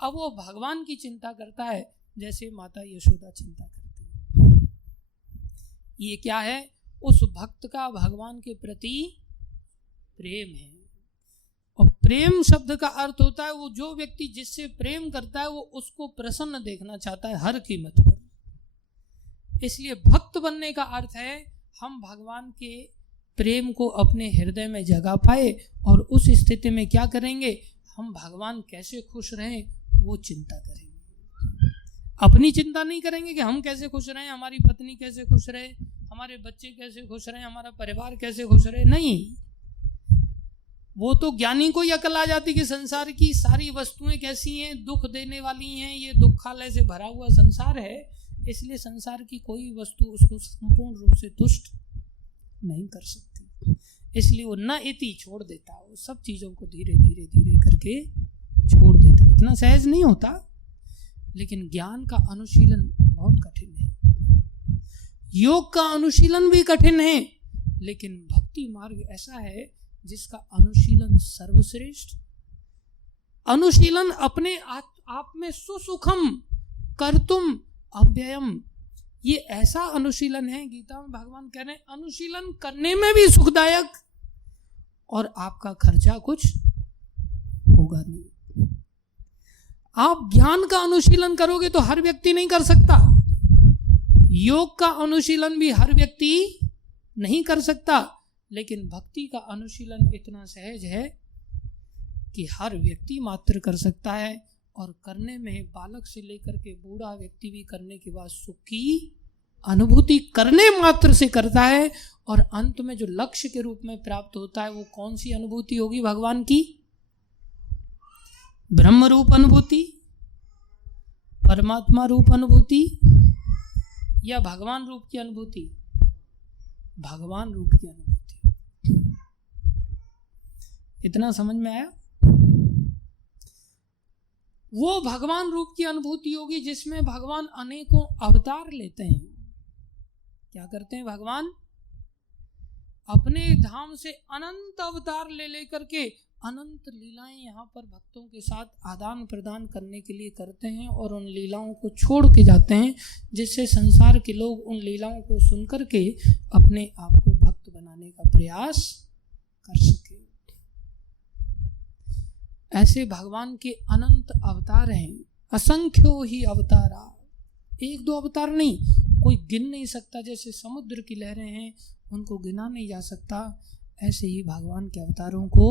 अब वो भगवान की चिंता करता है जैसे माता यशोदा चिंता करती है। ये क्या है? उस भक्त का भगवान के प्रति प्रेम है। और प्रेम शब्द का अर्थ होता है वो जो व्यक्ति जिससे प्रेम करता है वो उसको प्रसन्न देखना चाहता है हर कीमत पर। इसलिए भक्त बनने का अर्थ है हम भगवान के प्रेम को अपने हृदय में जगा पाए, और उस स्थिति में क्या करेंगे, हम भगवान कैसे खुश रहें वो चिंता करेंगे। अपनी चिंता नहीं करेंगे कि हम कैसे खुश रहें, हमारी पत्नी कैसे खुश रहे, हमारे बच्चे कैसे खुश रहें, हमारा परिवार कैसे खुश रहे। नहीं, वो तो ज्ञानी को ही अकल आ जाती कि संसार की सारी वस्तुएं कैसी हैं, दुख देने वाली हैं, ये दुखालय से भरा हुआ संसार है। इसलिए संसार की कोई वस्तु उसको संपूर्ण रूप से तुष्ट नहीं कर सकती। इसलिए वो न इति छोड़ देता, वो सब चीज़ों को धीरे धीरे धीरे करके छोड़ देता। इतना सहज नहीं होता, लेकिन ज्ञान का अनुशीलन बहुत कठिन है। योग का अनुशीलन भी कठिन है, लेकिन भक्ति मार्ग ऐसा है जिसका अनुशीलन सर्वश्रेष्ठ। अनुशीलन अपने आप में सुसुखम कर्तुम अव्ययम, ये ऐसा अनुशीलन है, गीता में भगवान कह रहे हैं अनुशीलन करने में भी सुखदायक, और आपका खर्चा कुछ होगा नहीं। आप ज्ञान का अनुशीलन करोगे तो हर व्यक्ति नहीं कर सकता, योग का अनुशीलन भी हर व्यक्ति नहीं कर सकता, लेकिन भक्ति का अनुशीलन इतना सहज है कि हर व्यक्ति मात्र कर सकता है। और करने में बालक से लेकर के बूढ़ा व्यक्ति भी करने के बाद सुख की अनुभूति करने मात्र से करता है। और अंत में जो लक्ष्य के रूप में प्राप्त होता है वो कौन सी अनुभूति होगी भगवान की? ब्रह्म रूप अनुभूति, परमात्मा रूप अनुभूति, या भगवान रूप की अनुभूति? भगवान रूप की अनुभूति। इतना समझ में आया? वो भगवान रूप की अनुभूति होगी जिसमें भगवान अनेकों अवतार लेते हैं। क्या करते हैं भगवान? अपने धाम से अनंत अवतार ले लेकर के अनंत लीलाएं यहाँ पर भक्तों के साथ आदान प्रदान करने के लिए करते हैं, और उन लीलाओं को छोड़ के जाते हैं जिससे संसार के लोग उन लीलाओं को सुन करके अपने आप को भक्त बनाने का प्रयास कर सके। ऐसे भगवान के अनंत अवतार हैं, असंख्यो ही अवतारा, एक दो अवतार नहीं, कोई गिन नहीं सकता। जैसे समुद्र की लहरें हैं, उनको गिना नहीं जा सकता, ऐसे ही भगवान के अवतारों को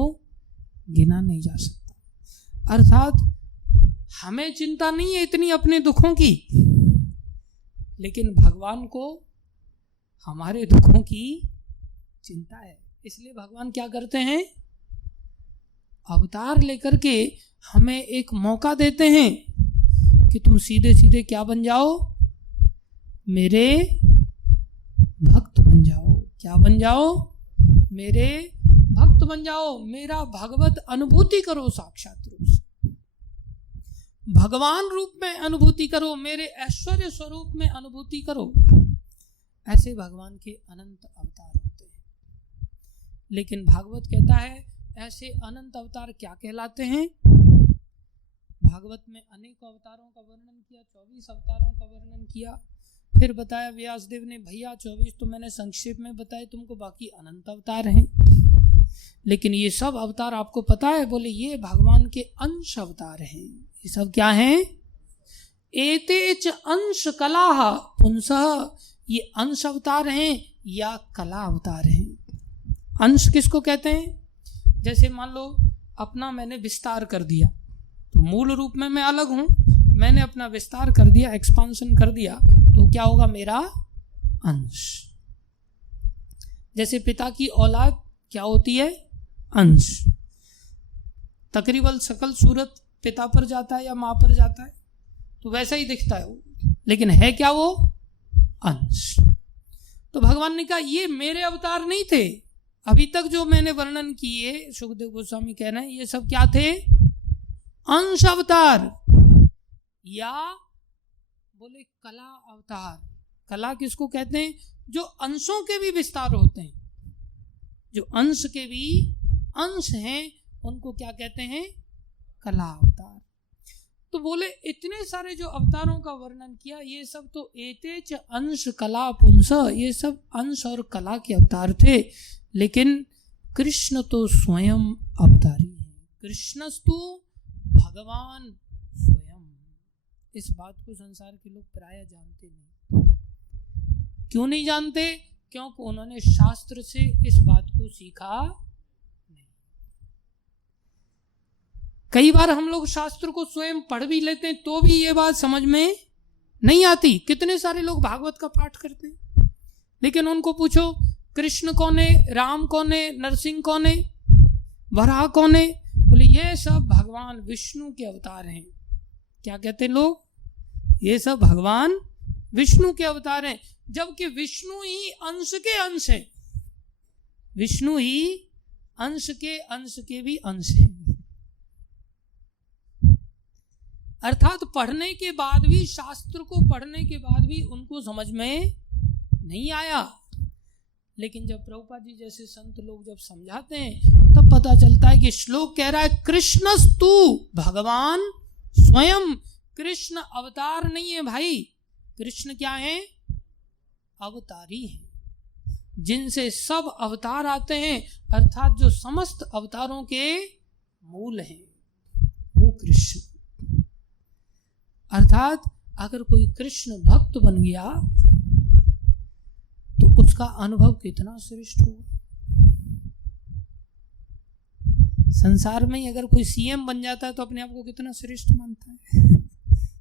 गिना नहीं जा सकता। अर्थात हमें चिंता नहीं है इतनी अपने दुखों की, लेकिन भगवान को हमारे दुखों की चिंता है। इसलिए भगवान क्या करते हैं? अवतार लेकर के हमें एक मौका देते हैं कि तुम सीधे सीधे क्या बन जाओ? मेरे भक्त बन जाओ। क्या बन जाओ? मेरे भक्त बन जाओ, मेरा भगवत अनुभूति करो, साक्षात रूप से भगवान रूप में अनुभूति करो, मेरे ऐश्वर्य स्वरूप में अनुभूति करो। ऐसे भगवान के अनंत अवतार होते हैं। लेकिन भागवत कहता है ऐसे अनंत अवतार क्या कहलाते हैं। भागवत में अनेक अवतारों का वर्णन किया, 24 अवतारों का वर्णन किया, फिर बताया व्यासदेव ने भैया 24 तो मैंने संक्षेप में बताए तुमको, बाकी अनंत अवतार हैं। लेकिन ये सब अवतार आपको पता है? बोले ये भगवान के अंश अवतार हैं। ये सब क्या हैं? एतेच अंश कला पुंसः, ये अंश अवतार हैं या कला अवतार हैं। अंश किसको कहते हैं? जैसे मान लो अपना मैंने विस्तार कर दिया, तो मूल रूप में मैं अलग हूं, मैंने अपना विस्तार कर दिया, एक्सपांशन कर दिया, तो क्या होगा? मेरा अंश। जैसे पिता की औलाद क्या होती है? अंश। तकरीबन सकल सूरत पिता पर जाता है या माँ पर जाता है, तो वैसा ही दिखता है वो, लेकिन है क्या वो? अंश। तो भगवान ने कहा ये मेरे अवतार नहीं थे, अभी तक जो मैंने वर्णन किए, सुखदेव गोस्वामी कह रहे हैं ये सब क्या थे? अंश अवतार या बोले कला अवतार। कला किसको कहते हैं? जो अंशों के भी विस्तार होते हैं, जो अंश के भी अंश हैं उनको क्या कहते हैं? कला अवतार। तो बोले इतने सारे जो अवतारों का वर्णन किया, ये सब तो एतेच अंश कला पुंस, ये सब अंश और कला के अवतार थे, लेकिन कृष्ण तो स्वयं अवतारी है। कृष्णस्तु भगवान स्वयं। इस बात को संसार के लोग प्राय जानते नहीं। क्यों नहीं जानते? क्योंकि उन्होंने शास्त्र से इस बात को सीखा नहीं। कई बार हम लोग शास्त्र को स्वयं पढ़ भी लेते हैं तो भी ये बात समझ में नहीं आती। कितने सारे लोग भागवत का पाठ करते हैं, लेकिन उनको पूछो कृष्ण कौन है, राम कौन है, नरसिंह कौन है, वराह कौन है? बोले ये सब भगवान विष्णु के अवतार हैं। क्या कहते लोग? ये सब भगवान विष्णु के अवतार हैं, जबकि विष्णु ही अंश के अंश है। विष्णु ही अंश के भी अंश है। अर्थात पढ़ने के बाद भी, शास्त्र को पढ़ने के बाद भी उनको समझ में नहीं आया। लेकिन जब प्रभुपाद जी जैसे संत लोग जब समझाते हैं तब पता चलता है कि श्लोक कह रहा है कृष्णस्तु भगवान स्वयं। कृष्ण अवतार नहीं है भाई, कृष्ण क्या है? अवतारी है, जिनसे सब अवतार आते हैं, अर्थात जो समस्त अवतारों के मूल हैं वो कृष्ण। अर्थात अगर कोई कृष्ण भक्त बन गया तो उसका अनुभव कितना श्रेष्ठ होगा। संसार में अगर कोई सीएम बन जाता है तो अपने आप को कितना श्रेष्ठ मानता है,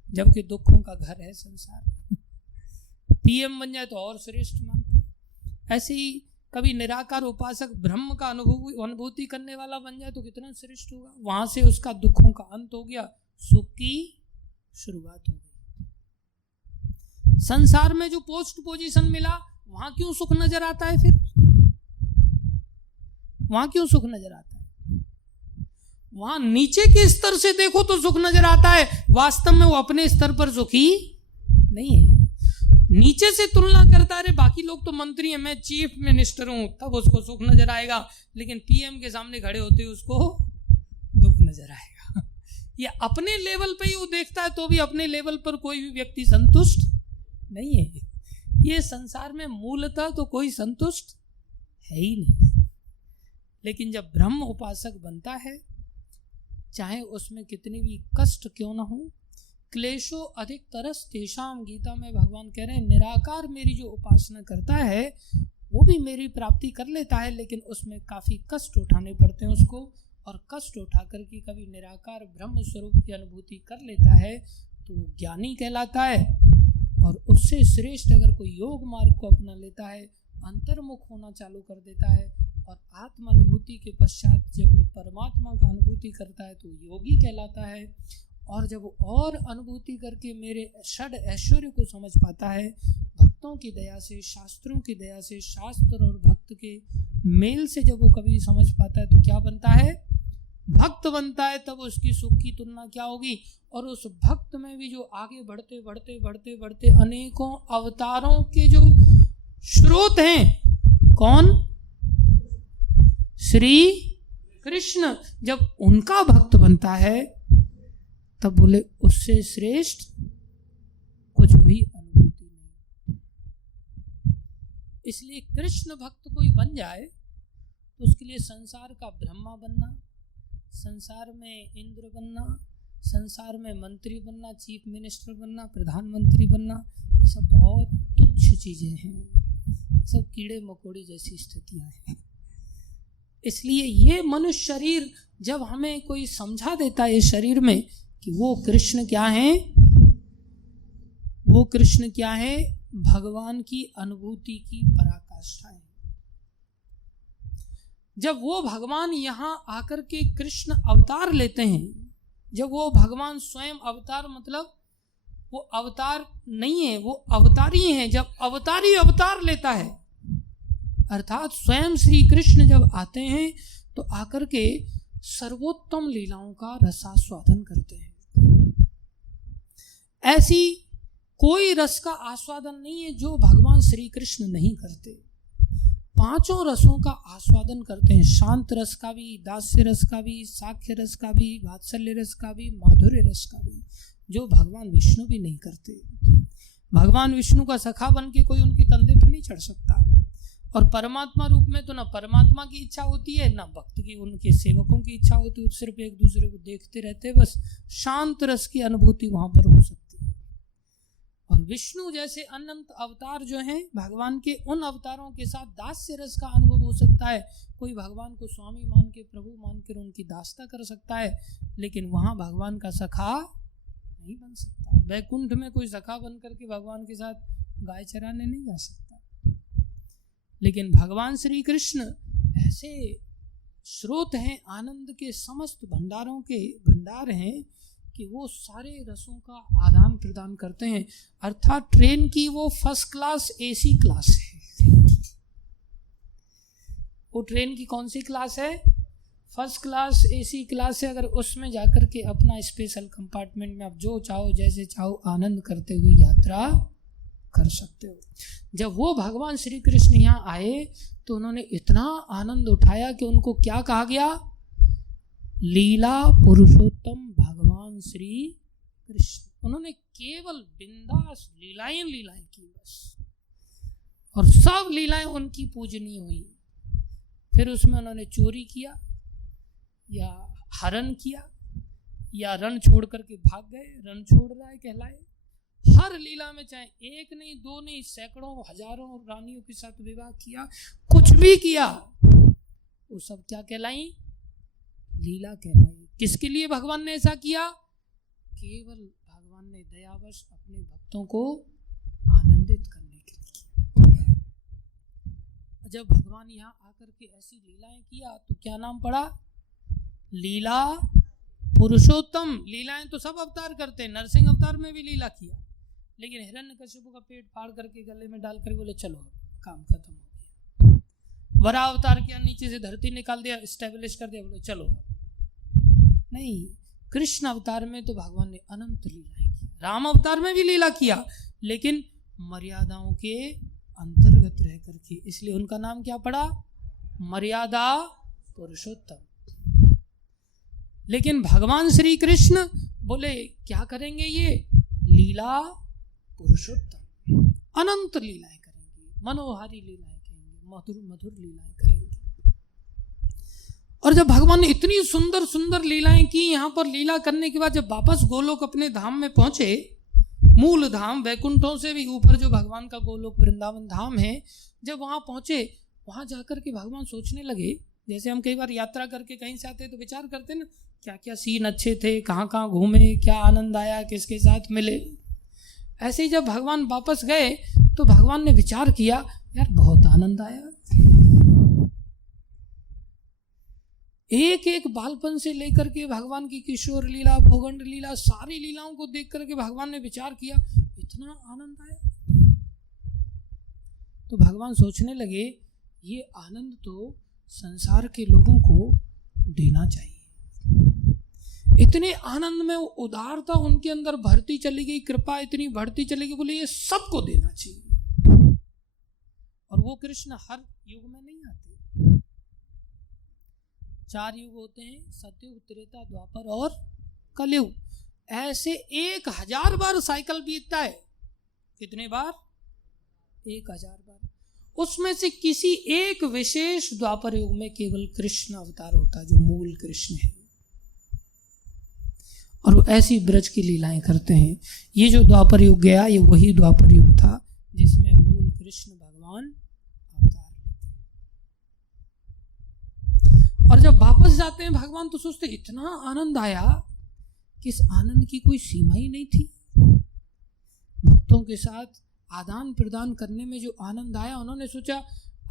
जबकि दुखों का घर है संसार। पीएम बन जाए तो और श्रेष्ठ मानता है। ऐसे ही कभी निराकार उपासक ब्रह्म का अनुभूति करने वाला बन जाए तो कितना श्रेष्ठ होगा। वहां से उसका दुखों का अंत हो गया, सुख की शुरुआत हो गई। संसार में जो पोस्ट पोजीशन मिला वहां क्यों सुख नजर आता है? फिर वहां क्यों सुख नजर आता है? वहां नीचे के स्तर से देखो तो सुख नजर आता है, वास्तव में वो अपने स्तर पर सुखी नहीं है। नीचे से तुलना करता है, बाकी लोग तो मंत्री हैं, मैं चीफ मिनिस्टर हूं, तब उसको सुख नजर आएगा, लेकिन पीएम के सामने खड़े होते उसको दुख नजर आएगा। ये अपने लेवल पे ही वो देखता है, तो भी अपने लेवल पर कोई भी व्यक्ति संतुष्ट नहीं है। ये संसार में मूलतः तो कोई संतुष्ट है ही नहीं। लेकिन जब ब्रह्म उपासक बनता है, चाहे उसमें कितने भी कष्ट क्यों ना हो, क्लेशो अधिक तरस तेषाम, गीता में भगवान कह रहे हैं निराकार मेरी जो उपासना करता है वो भी मेरी प्राप्ति कर लेता है, लेकिन उसमें काफ़ी कष्ट उठाने पड़ते हैं उसको, और कष्ट उठा करके कभी निराकार ब्रह्म स्वरूप की अनुभूति कर लेता है तो वो ज्ञानी कहलाता है। और उससे श्रेष्ठ अगर कोई योग मार्ग को अपना लेता है, अंतर्मुख होना चालू कर देता है, और आत्म अनुभूति के पश्चात जब वो परमात्मा का अनुभूति करता है तो योगी कहलाता है। और जब वो और अनुभूति करके मेरे षड ऐश्वर्य को समझ पाता है, भक्तों की दया से, शास्त्रों की दया से, शास्त्र और भक्त के मेल से जब वो कभी समझ पाता है तो क्या बनता है? भक्त बनता है। तब उसकी सुख की तुलना क्या होगी? और उस भक्त में भी जो आगे बढ़ते बढ़ते बढ़ते बढ़ते अनेकों अवतारों के जो स्रोत हैं, कौन? श्री कृष्ण। जब उनका भक्त बनता है तब बोले उससे श्रेष्ठ कुछ भी अनुभूति नहीं। इसलिए कृष्ण भक्त कोई बन जाए तो उसके लिए संसार का ब्रह्मा बनना, संसार में इंद्र बनना, संसार में मंत्री बनना, चीफ मिनिस्टर बनना, प्रधानमंत्री बनना, ये सब बहुत तुच्छ चीजें हैं, सब कीड़े मकोड़े जैसी स्थितियां हैं। इसलिए ये मनुष्य शरीर जब हमें कोई समझा देता है इस शरीर में कि वो कृष्ण क्या है, वो कृष्ण क्या है, भगवान की अनुभूति की पराकाष्ठा है। जब वो भगवान यहां आकर के कृष्ण अवतार लेते हैं, जब वो भगवान स्वयं अवतार, मतलब वो अवतार नहीं है, वो अवतारी हैं। जब अवतारी अवतार लेता है अर्थात स्वयं श्री कृष्ण जब आते हैं तो आकर के सर्वोत्तम लीलाओं का रसास्वादन करते हैं। ऐसी कोई रस का आस्वादन नहीं है जो भगवान श्री कृष्ण नहीं करते। पांचों रसों का आस्वादन करते हैं, शांत रस का भी, दास्य रस का भी, साख्य रस का भी, वात्सल्य रस का भी, माधुर्य रस का भी, जो भगवान विष्णु भी नहीं करते। भगवान विष्णु का सखा बन के कोई उनके कंधे पर नहीं चढ़ सकता। और परमात्मा रूप में तो ना परमात्मा की इच्छा होती है, ना भक्त की, उनके सेवकों की इच्छा होती है। सिर्फ एक दूसरे को देखते रहते, बस शांत रस की अनुभूति वहां पर हो सकती है। और विष्णु जैसे अनंत अवतार जो हैं भगवान के, उन अवतारों के साथ दास्य रस का अनुभव हो सकता है। कोई भगवान को स्वामी मान के, प्रभु मान के उनकी दास्ता कर सकता है, लेकिन वहां भगवान का सखा नहीं बन सकता। वैकुंठ में कोई सखा बन करके भगवान के साथ गाय चराने नहीं जा सकता। लेकिन भगवान श्री कृष्ण ऐसे स्रोत हैं, आनंद के समस्त भंडारों के भंडार हैं कि वो सारे रसों का आदान प्रदान करते हैं। अर्थात ट्रेन की वो फर्स्ट क्लास एसी क्लास है। वो ट्रेन की कौन सी क्लास है? फर्स्ट क्लास एसी क्लास है। अगर उसमें जाकर के अपना स्पेशल कंपार्टमेंट में आप जो चाहो जैसे चाहो आनंद करते हुए यात्रा कर सकते हो। जब वो भगवान श्री कृष्ण यहाँ आए तो उन्होंने इतना आनंद उठाया कि उनको क्या कहा गया? लीला पुरुषोत्तम भगवान श्री कृष्ण। उन्होंने केवल बिंदास लीलाएं की बस, और सब लीलाएं उनकी पूजनीय हुई। फिर उसमें उन्होंने चोरी किया या हरण किया या रण छोड़ करके भाग गए, रण छोड़ रहा है कहलाए। हर लीला में चाहे एक नहीं, दो नहीं, सैकड़ों हजारों रानियों के साथ विवाह किया, कुछ भी किया, वो सब क्या कहलाई? लीला कहलाई। किसके लिए भगवान ने ऐसा किया? केवल भगवान ने दयावश अपने भक्तों को आनंदित करने के लिए। जब भगवान यहाँ आकर के ऐसी लीलाएं किया तो क्या नाम पड़ा? लीला पुरुषोत्तम। लीलाएं तो सब अवतार करते हैं, नरसिंह अवतार में भी लीला किया, लेकिन हिरण्यकशिपु का पेट फाड़ करके गले में डाल कर बोले चलो काम खत्म हो गया। वराह अवतार किया, नीचे से धरती निकाल दिया, स्टेब्लिश कर दिया, बोले चलो। नहीं, कृष्ण अवतार में तो भगवान ने अनंत लीलाएं की। राम अवतार में भी लीला किया, लेकिन मर्यादाओं के अंतर्गत रह करके, इसलिए उनका नाम क्या पड़ा? मर्यादा पुरुषोत्तम। लेकिन भगवान श्री कृष्ण बोले क्या करेंगे? ये लीला पुरुषोत्तम, अनंत लीलाएं करेंगे, मनोहारी लीलाएं करेंगे, मधुर मधुर लीलाएं करेंगे। और जब भगवान ने इतनी सुंदर सुंदर लीलाएं की, यहां पर लीला करने के बाद जब वापस गोलोक अपने धाम में पहुंचे, मूल धाम, वैकुंठों से भी ऊपर जो भगवान का गोलोक वृंदावन धाम है, जब वहां पहुंचे, वहां जाकर के भगवान सोचने लगे, जैसे हम कई बार यात्रा करके कहीं से आते तो विचार करते ना, क्या क्या सीन अच्छे थे, कहाँ कहाँ घूमे, क्या आनंद आया, किसके साथ मिले। ऐसे ही जब भगवान वापस गए तो भगवान ने विचार किया, यार बहुत आनंद आया। एक एक बालपन से लेकर के भगवान की किशोर लीला, भोगंड लीला, सारी लीलाओं को देख करके भगवान ने विचार किया, इतना आनंद आया। तो भगवान सोचने लगे, ये आनंद तो संसार के लोगों को देना चाहिए। इतने आनंद में उदारता उनके अंदर भरती चली गई, कृपा इतनी बढ़ती चली गई, बोले ये सबको देना चाहिए। और वो कृष्ण हर युग में नहीं आते, 4 युग होते हैं, सतयुग, त्रेता, द्वापर और कलयुग। ऐसे 1000 बार साइकिल बीतता है। कितने बार? 1000 बार। उसमें से किसी एक विशेष द्वापर युग में केवल कृष्ण अवतार होता है, जो मूल कृष्ण है, और वो ऐसी ब्रज की लीलाएं करते हैं। ये जो द्वापर युग गया, ये वही द्वापर युग था जिसमें मूल कृष्ण भगवान अवतार लेते हैं। और जब वापस जाते हैं भगवान तो सोचते इतना आनंद आया कि इस आनंद की कोई सीमा ही नहीं थी। भक्तों के साथ आदान प्रदान करने में जो आनंद आया, उन्होंने सोचा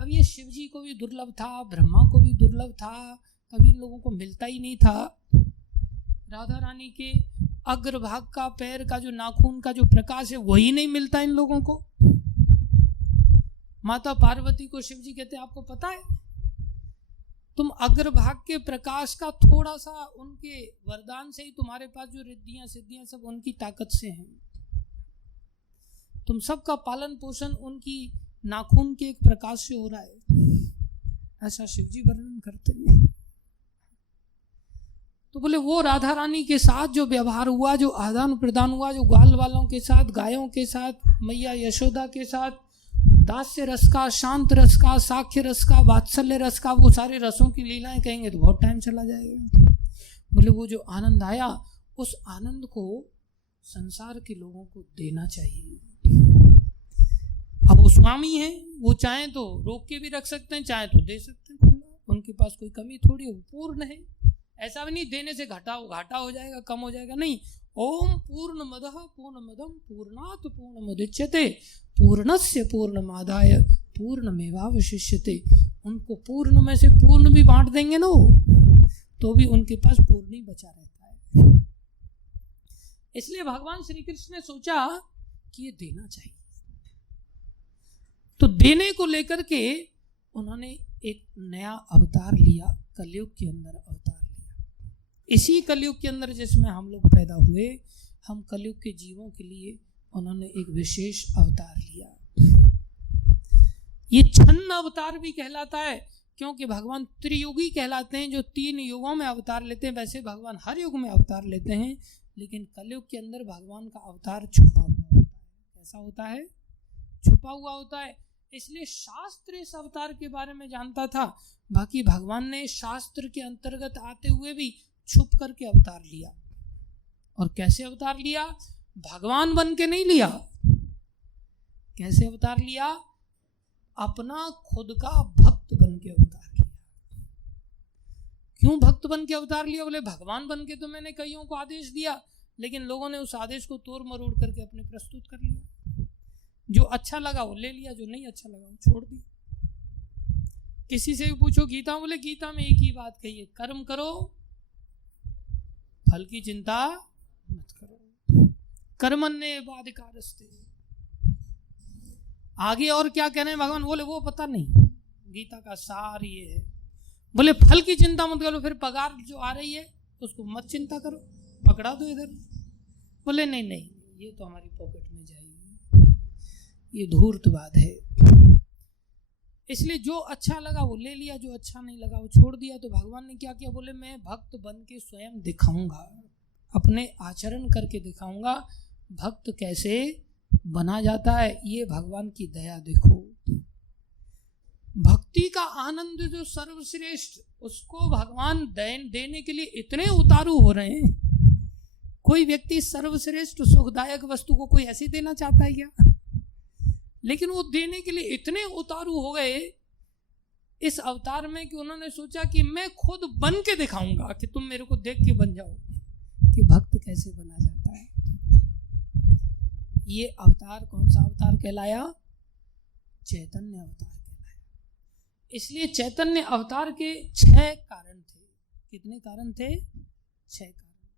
अब ये शिव जी को भी दुर्लभ था, ब्रह्मा को भी दुर्लभ था, कभी इन लोगों को मिलता ही नहीं था। राधा रानी के अग्रभाग का, पैर का जो नाखून का जो प्रकाश है, वही नहीं मिलता इन लोगों को। माता पार्वती को शिव जी कहते आपको पता है, तुम अग्रभाग के प्रकाश का थोड़ा सा उनके वरदान से ही तुम्हारे पास जो रिद्धियां सिद्धियां सब उनकी ताकत से हैं। तुम सबका पालन पोषण उनकी नाखून के एक प्रकाश से हो रहा है, ऐसा शिवजी वर्णन करते हैं। तो बोले वो राधा रानी के साथ जो व्यवहार हुआ, जो आदान प्रदान हुआ, जो ग्वाल वालों के साथ, गायों के साथ, मैया यशोदा के साथ, दास्य रस का, शांत रस का, साख्य रस का, वात्सल्य रस का, वो सारे रसों की लीलाएं कहेंगे तो बहुत टाइम चला जाएगा। बोले वो जो आनंद आया, उस आनंद को संसार के लोगों को देना चाहिए। अब वो स्वामी हैं, वो चाहें तो रोक के भी रख सकते हैं, चाहे तो दे सकते हैं खुला, उनके पास कोई कमी थोड़ी है, वो पूर्ण है। ऐसा भी नहीं देने से घाटा हो जाएगा, कम हो जाएगा, नहीं। ओम पूर्णमदः पूर्णमदं पूर्णात् पूर्णमुदच्यते पूर्णस्य पूर्णमादाय पूर्णमेवावशिष्यते। उनको पूर्ण में से पूर्ण भी बांट देंगे ना तो भी उनके पास पूर्ण ही बचा रहता है। इसलिए भगवान श्री कृष्ण ने सोचा कि ये देना चाहिए, तो देने को लेकर के उन्होंने एक नया अवतार लिया, कलयुग के अंदर अवतार लिया। इसी कलयुग के अंदर जिसमें हम लोग पैदा हुए, हम कलयुग के जीवों के लिए उन्होंने एक विशेष अवतार लिया। ये छन्न अवतार भी कहलाता है, क्योंकि भगवान त्रियुगी कहलाते हैं, जो 3 युगों में अवतार लेते हैं। वैसे भगवान हर युग में अवतार लेते हैं, लेकिन कलयुग के अंदर भगवान का अवतार छुपा हुआ होता है। ऐसा होता है, छुपा हुआ होता है। इसलिए शास्त्र इस अवतार के बारे में जानता था, बाकी भगवान ने शास्त्र के अंतर्गत आते हुए भी छुप करके अवतार लिया। और कैसे अवतार लिया? भगवान बन के नहीं लिया। कैसे अवतार लिया? अपना खुद का भक्त बन के अवतार लिया। क्यों भक्त बन के अवतार लिया? बोले भगवान बन के तो मैंने कईयों को आदेश दिया, लेकिन लोगों ने उस आदेश को तोड़ मरोड़ करके अपने प्रस्तुत कर लिया। जो अच्छा लगा वो ले लिया, जो नहीं अच्छा लगा वो छोड़ दिया। किसी से भी पूछो गीता, बोले गीता में एक ही बात कही है, कर्म करो, फल की चिंता मत करो, कर्मण्येवाधिकारस्ते। आगे और क्या कह रहे हैं भगवान? बोले वो पता नहीं, गीता का सार ये है। बोले फल की चिंता मत करो, फिर पगार जो आ रही है उसको मत चिंता करो, पकड़ा दो इधर। बोले नहीं नहीं, ये तो हमारी पॉकेट में जाएगी, ये धूर्तवाद है। इसलिए जो अच्छा लगा वो ले लिया, जो अच्छा नहीं लगा वो छोड़ दिया। तो भगवान ने क्या किया? बोले मैं भक्त बन के स्वयं दिखाऊंगा, अपने आचरण करके दिखाऊंगा भक्त कैसे बना जाता है। ये भगवान की दया देखो। भक्ति का आनंद जो सर्वश्रेष्ठ, उसको भगवान देने के लिए इतने उतारू हो रहे हैं। कोई व्यक्ति सर्वश्रेष्ठ सुखदायक वस्तु को कोई ऐसे देना चाहता है क्या? लेकिन वो देने के लिए इतने उतारू हो गए इस अवतार में कि उन्होंने सोचा कि मैं खुद बन के दिखाऊंगा, कि तुम मेरे को देख के बन जाओ कि भक्त कैसे बना जाता है। ये अवतार कौन सा अवतार कहलाया? चैतन्य अवतार कहलाया। इसलिए चैतन्य अवतार के 6 कारण थे। कितने कारण थे? 6 कारण।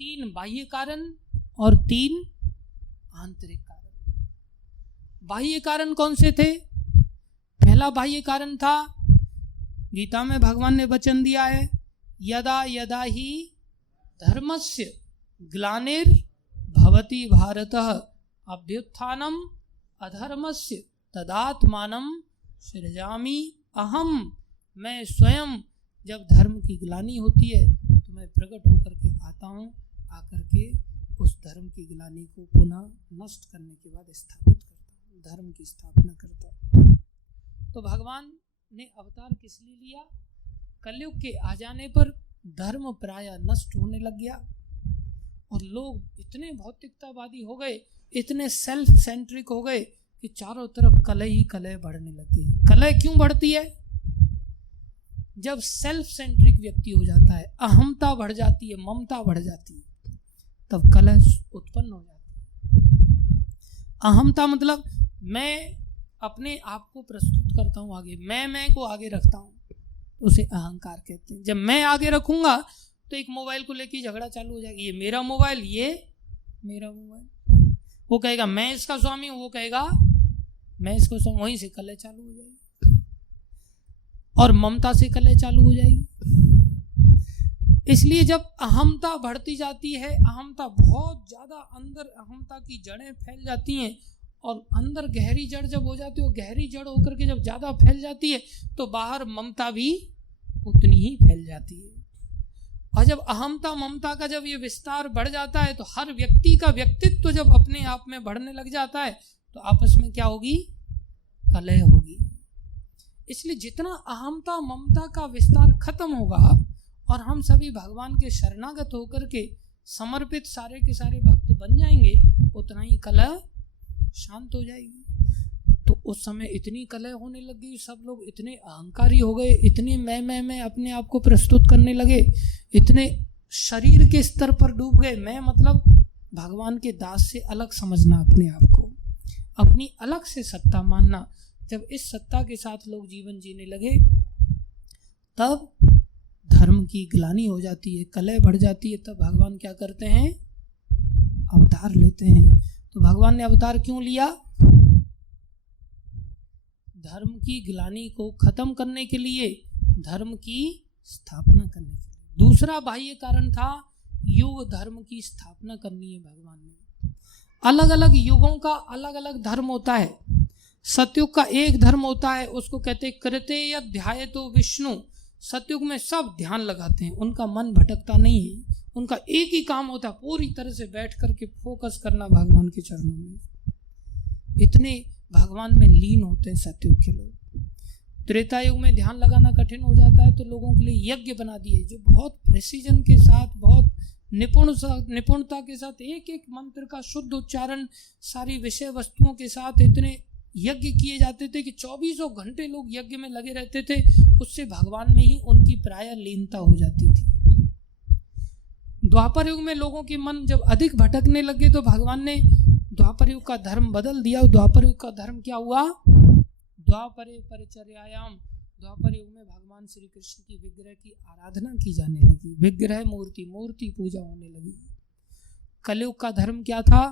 3 बाह्य कारण और 3 आंतरिक कारण। बाह्य कारण कौन से थे? पहला बाह्य कारण था, गीता में भगवान ने वचन दिया है, यदा यदा ही धर्मस्य ग्लानिर्भवति भारतः अभ्युत्थानम अधर्मस्य तदात्मानं सृजामि अहम। मैं स्वयं जब धर्म की ग्लानि होती है तो मैं प्रकट होकर के आता हूँ, आकर के उस धर्म की ग्लानि को पुनः नष्ट करने के बाद स्थापित करता हूँ, धर्म की स्थापना करता हूँ। तो भगवान ने अवतार किस लिए लिया? कलयुग के आ जाने पर धर्म प्राय नष्ट होने लग गया और लोग इतने भौतिकतावादी हो गए, इतने सेल्फ सेंट्रिक हो गए कि चारों तरफ कलह ही कलह बढ़ने लग गई। कलह क्यों बढ़ती है? जब सेल्फ सेंट्रिक व्यक्ति हो जाता है, अहमता बढ़ जाती है, ममता बढ़ जाती है, तब कलह उत्पन्न हो जाती है। अहमता मतलब मैं अपने आप को प्रस्तुत करता हूं आगे, मैं को आगे रखता हूं, उसे अहंकार कहते हैं। जब मैं आगे रखूंगा तो एक मोबाइल को लेकर झगड़ा चालू हो जाएगा, ये मेरा मोबाइल, ये मेरा मोबाइल। वो कहेगा मैं इसका स्वामी हूं, वो कहेगा मैं इसको स्वामी, वहीं से कलह चालू हो जाएगी और ममता से कलह चालू हो जाएगी। इसलिए जब अहमता बढ़ती जाती है, अहमता बहुत ज्यादा अंदर, अहमता की जड़ें फैल जाती हैं और अंदर गहरी जड़ जब हो जाती है, गहरी जड़ होकर के जब ज्यादा फैल जाती है तो बाहर ममता भी उतनी ही फैल जाती है। और जब अहमता ममता का जब ये विस्तार बढ़ जाता है तो हर व्यक्ति का व्यक्तित्व जब अपने आप में बढ़ने लग जाता है तो आपस में क्या होगी? कलह होगी। इसलिए जितना अहमता ममता का विस्तार खत्म होगा और हम सभी भगवान के शरणागत होकर के समर्पित सारे के सारे भक्त बन जाएंगे, उतना ही कलह शांत हो जाएगी। तो उस समय इतनी कलह होने लगी, सब लोग इतने अहंकारी हो गए, इतने मैं अपने आप को प्रस्तुत करने लगे, इतने शरीर के स्तर पर डूब गए। मैं मतलब भगवान के दास से अलग समझना अपने आप को, अपनी अलग से सत्ता मानना। जब इस सत्ता के साथ लोग जीवन जीने लगे तब धर्म की ग्लानि हो जाती है, कलह बढ़ जाती है। तब भगवान क्या करते हैं? अवतार लेते हैं। तो भगवान ने अवतार क्यों लिया? धर्म की ग्लानि को खत्म करने के लिए, धर्म की स्थापना करने के लिए। दूसरा बाह्य कारण था, युग धर्म की स्थापना करनी है भगवान ने। अलग अलग युगों का अलग अलग धर्म होता है। सतयुग का एक धर्म होता है, उसको कहते हैं कृतेय ध्यायतो विष्णु। सतयुग में सब ध्यान लगाते हैं, उनका मन भटकता नहीं है, उनका एक ही काम होता है, पूरी तरह से बैठ करके फोकस करना भगवान के चरणों में। इतने भगवान में लीन होते हैं सतयुग के लोग। त्रेता युग में ध्यान लगाना कठिन हो जाता है तो लोगों के लिए यज्ञ बना दिए, जो बहुत प्रेसिजन के साथ, बहुत निपुणता के साथ एक एक मंत्र का शुद्ध उच्चारण, सारी विषय वस्तुओं के साथ इतने यज्ञ किए जाते थे कि 24 घंटे लोग यज्ञ में लगे रहते थे। उससे भगवान में ही उनकी प्राय लीनता हो जाती थी। द्वापर युग में लोगों के मन जब अधिक भटकने लगे तो भगवान ने द्वापर युग का धर्म बदल दिया। द्वापर युग का धर्म क्या हुआ? द्वापरे परिचर्यायाम। द्वापर युग में भगवान श्री कृष्ण की विग्रह की आराधना की जाने लगी, विग्रह मूर्ति पूजा होने लगी। कलयुग का धर्म क्या था?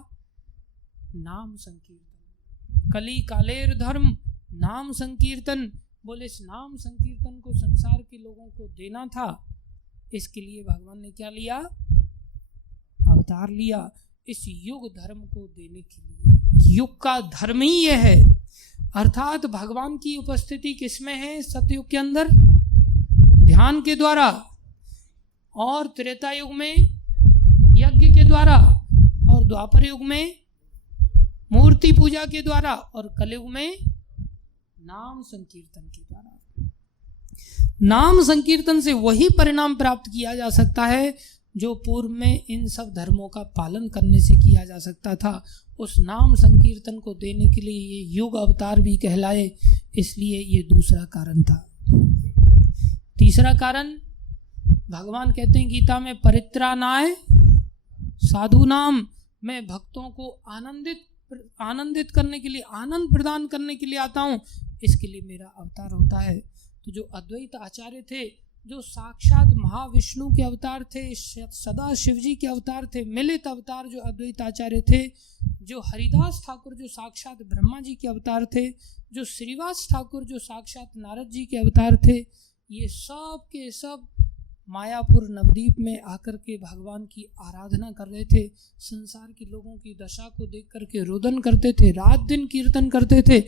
नाम संकीर्तन। कली कालेर धर्म नाम संकीर्तन। बोले इस नाम संकीर्तन को संसार के लोगों को देना था, इसके लिए भगवान ने क्या लिया? अवतार लिया, इस युग धर्म को देने के लिए। युग का धर्म ही यह है, अर्थात भगवान की उपस्थिति किसमें है? सतयुग के अंदर ध्यान के द्वारा, और त्रेता युग में यज्ञ के द्वारा, और द्वापर युग में मूर्ति पूजा के द्वारा, और कलयुग में नाम संकीर्तन के द्वारा। नाम संकीर्तन से वही परिणाम प्राप्त किया जा सकता है जो पूर्व में इन सब धर्मों का पालन करने से किया जा सकता था। उस नाम संकीर्तन को देने के लिए ये युग अवतार भी कहलाए, इसलिए ये दूसरा कारण था। तीसरा कारण भगवान कहते हैं गीता में, परित्राणाय साधूनाम। मैं भक्तों को आनंदित करने के लिए, आनंद प्रदान करने के लिए आता हूँ, इसके लिए मेरा अवतार होता है। तो जो अद्वैत आचार्य थे, जो साक्षात महाविष्णु के अवतार थे, सदा शिवजी के अवतार थे, मिलित अवतार जो अद्वैत आचार्य थे, जो हरिदास ठाकुर जो साक्षात ब्रह्मा जी के अवतार थे, जो श्रीवास ठाकुर जो साक्षात नारद जी के अवतार थे, ये सब के सब मायापुर नवद्वीप में आकर के भगवान की आराधना कर रहे थे। संसार के लोगों की दशा को देख करके रुदन करते थे, रात दिन कीर्तन करते थे,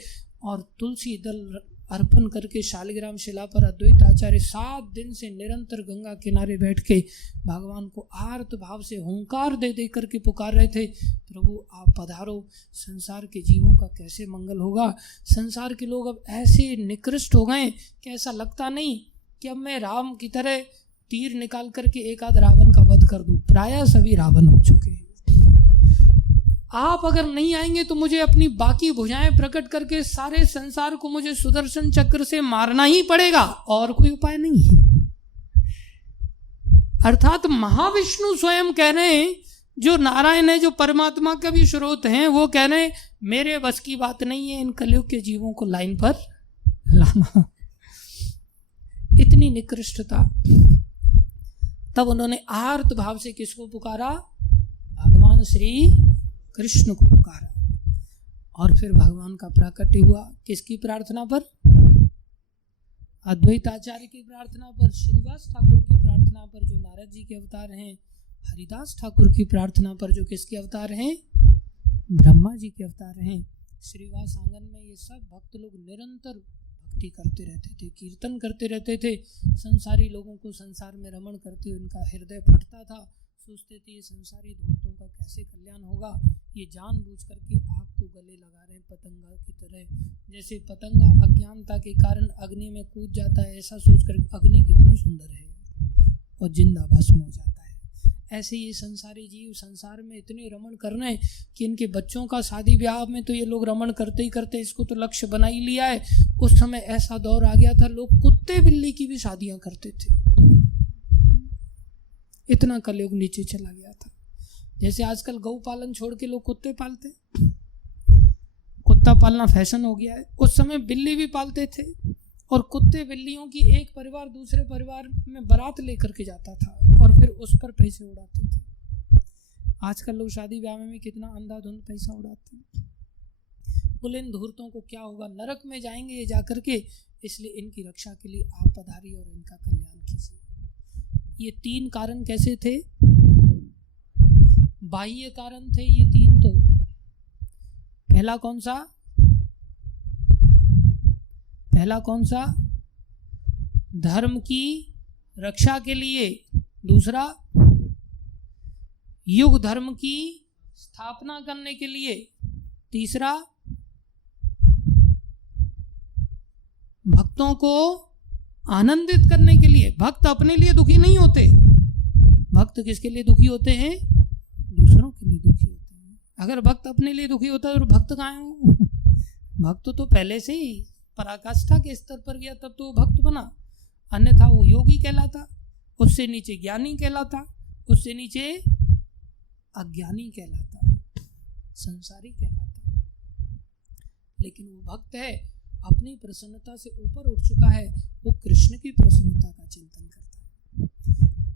और तुलसी दल अर्पण करके शालिग्राम शिला पर अद्वैत आचार्य 7 दिन से निरंतर गंगा किनारे बैठ के भगवान को आर्त भाव से हुंकार दे दे करके पुकार रहे थे, प्रभु आप पधारो, संसार के जीवों का कैसे मंगल होगा। संसार के लोग अब ऐसे निकृष्ट हो गए कि ऐसा लगता नहीं कि अब मैं राम की तरह तीर निकाल करके एक आध रावण का वध कर दूं। प्रायः सभी रावण हो चुके हैं। आप अगर नहीं आएंगे तो मुझे अपनी बाकी भुजाएं प्रकट करके सारे संसार को मुझे सुदर्शन चक्र से मारना ही पड़ेगा, और कोई उपाय नहीं है। अर्थात महाविष्णु स्वयं कह रहे हैं, जो नारायण है, जो परमात्मा का भी स्रोत हैं, वो कह रहे हैं मेरे बस की बात नहीं है इन कलयुग के जीवों को लाइन पर लाना। इतनी निकृष्टता। तब उन्होंने आर्त भाव से किसको पुकारा? भगवान श्री कृष्ण को पुकारा। और फिर भगवान का प्राकट्य हुआ किसकी प्रार्थना पर? अद्वैत आचार्य की प्रार्थना पर, श्रीवास ठाकुर की प्रार्थना पर जो नारद जी के अवतार हैं, हरिदास ठाकुर की प्रार्थना पर जो किसके अवतार हैं? ब्रह्मा जी के अवतार हैं। श्रीवास आंगन में ये सब भक्त लोग निरंतर भक्ति करते रहते थे, कीर्तन करते रहते थे। संसारी लोगों को संसार में रमण करते उनका हृदय फटता था। सोचते थे ये संसारी धूर्तों का कैसे कल्याण होगा। ये जानबूझ करके आग को गले लगा रहे हैं पतंगा की तरह। जैसे पतंगा अज्ञानता के कारण अग्नि में कूद जाता है, ऐसा सोचकर अग्नि कितनी सुंदर है, और जिंदा भस्म हो जाता है। ऐसे ये संसारी जीव संसार में इतने रमण कर रहे हैं कि इनके बच्चों का शादी ब्याह में तो ये लोग रमण करते ही करते इसको तो लक्ष्य बना ही लिया है। उस समय ऐसा दौर आ गया था, लोग कुत्ते बिल्ली की भी शादियां करते थे। इतना कलयुग नीचे चला गया था। जैसे आजकल गौ पालन छोड़ के लोग कुत्ते पालते, कुत्ता पालना फैशन हो गया है। उस समय बिल्ली भी पालते थे, और कुत्ते बिल्लियों की एक परिवार दूसरे परिवार में बारात लेकर के जाता था और फिर उस पर पैसे उड़ाते थे। आजकल लोग शादी ब्याह में कितना अंधाधुंध पैसा उड़ाते हैं। बोले इन धूर्तों को क्या होगा, नरक में जाएंगे ये जाकर के, इसलिए इनकी रक्षा के लिए आप पधारिए और इनका कल्याण कीजिए। ये 3 कारण कैसे थे? बाह्य कारण थे ये 3 तो। पहला कौन सा? धर्म की रक्षा के लिए। दूसरा, युग धर्म की स्थापना करने के लिए। तीसरा, भक्तों को आनंदित करने के लिए। भक्त अपने लिए दुखी नहीं होते, भक्त किसके लिए दुखी होते हैं? दूसरों के लिए दुखी होते हैं। अगर भक्त अपने लिए दुखी होता है तो भक्त कहाँ हो? भक्त तो पहले से ही पराकाष्ठा के स्तर पर गया, तब तो वो भक्त बना। अन्यथा वो योगी कहलाता, उससे नीचे ज्ञानी कहलाता, उससे नीचे अज्ञानी कहलाता, संसारी कहलाता। लेकिन वो भक्त है, अपनी प्रसन्नता से ऊपर उठ चुका है, वो कृष्ण की प्रसन्नता का चिंतन करता है।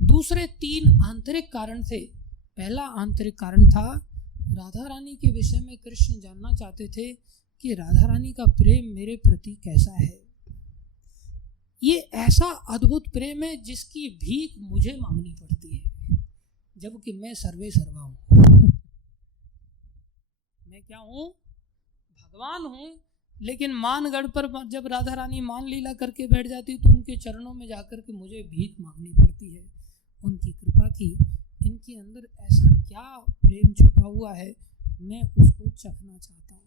दूसरे 3 आंतरिक कारण थे। पहला आंतरिक कारण था, राधा रानी के विषय में कृष्ण जानना चाहते थे कि राधा रानी का प्रेम मेरे प्रति कैसा है। ये ऐसा अद्भुत प्रेम है जिसकी भीख मुझे मांगनी पड़ती है, जबकि मैं सर्वे सर्वा हूँ। मैं क्या हूँ? भगवान हूँ। लेकिन मानगढ़ पर जब राधा रानी मान लीला करके बैठ जाती तो उनके चरणों में जाकर के मुझे भीख मांगनी पड़ती है उनकी कृपा की। इनके अंदर ऐसा क्या प्रेम छुपा हुआ है, मैं उसको चखना चाहता हूँ।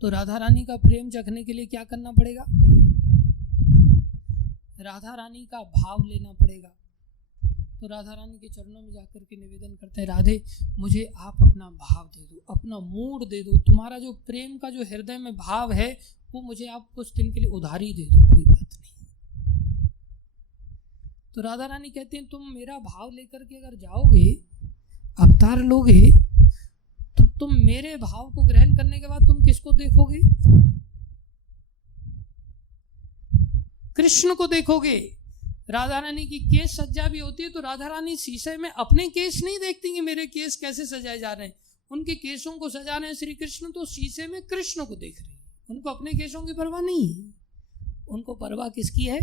तो राधा रानी का प्रेम चखने के लिए क्या करना पड़ेगा? राधा रानी का भाव लेना पड़ेगा। तो राधा रानी के चरणों में जाकर के निवेदन करते हैं, राधे मुझे आप अपना भाव दे दो, अपना मूड दे दो। तुम्हारा जो प्रेम का जो हृदय में भाव है वो मुझे आप कुछ दिन के लिए उधारी दे दो, कोई बात नहीं। तो राधा रानी कहती हैं, तुम मेरा भाव लेकर के अगर जाओगे, अवतार लोगे, तो तुम मेरे भाव को ग्रहण करने के बाद तुम किसको देखोगे? कृष्ण को देखोगे। राधा रानी की केस सज्जा भी होती है तो राधा रानी शीशे में अपने केस नहीं देखती कि मेरे केस कैसे सजाए जा रहे हैं। उनके केसों को सजा रहे हैं श्री कृष्ण, तो शीशे में कृष्ण को देख रहे हैं। उनको अपने केसों की परवाह नहीं है, उनको परवाह किसकी है?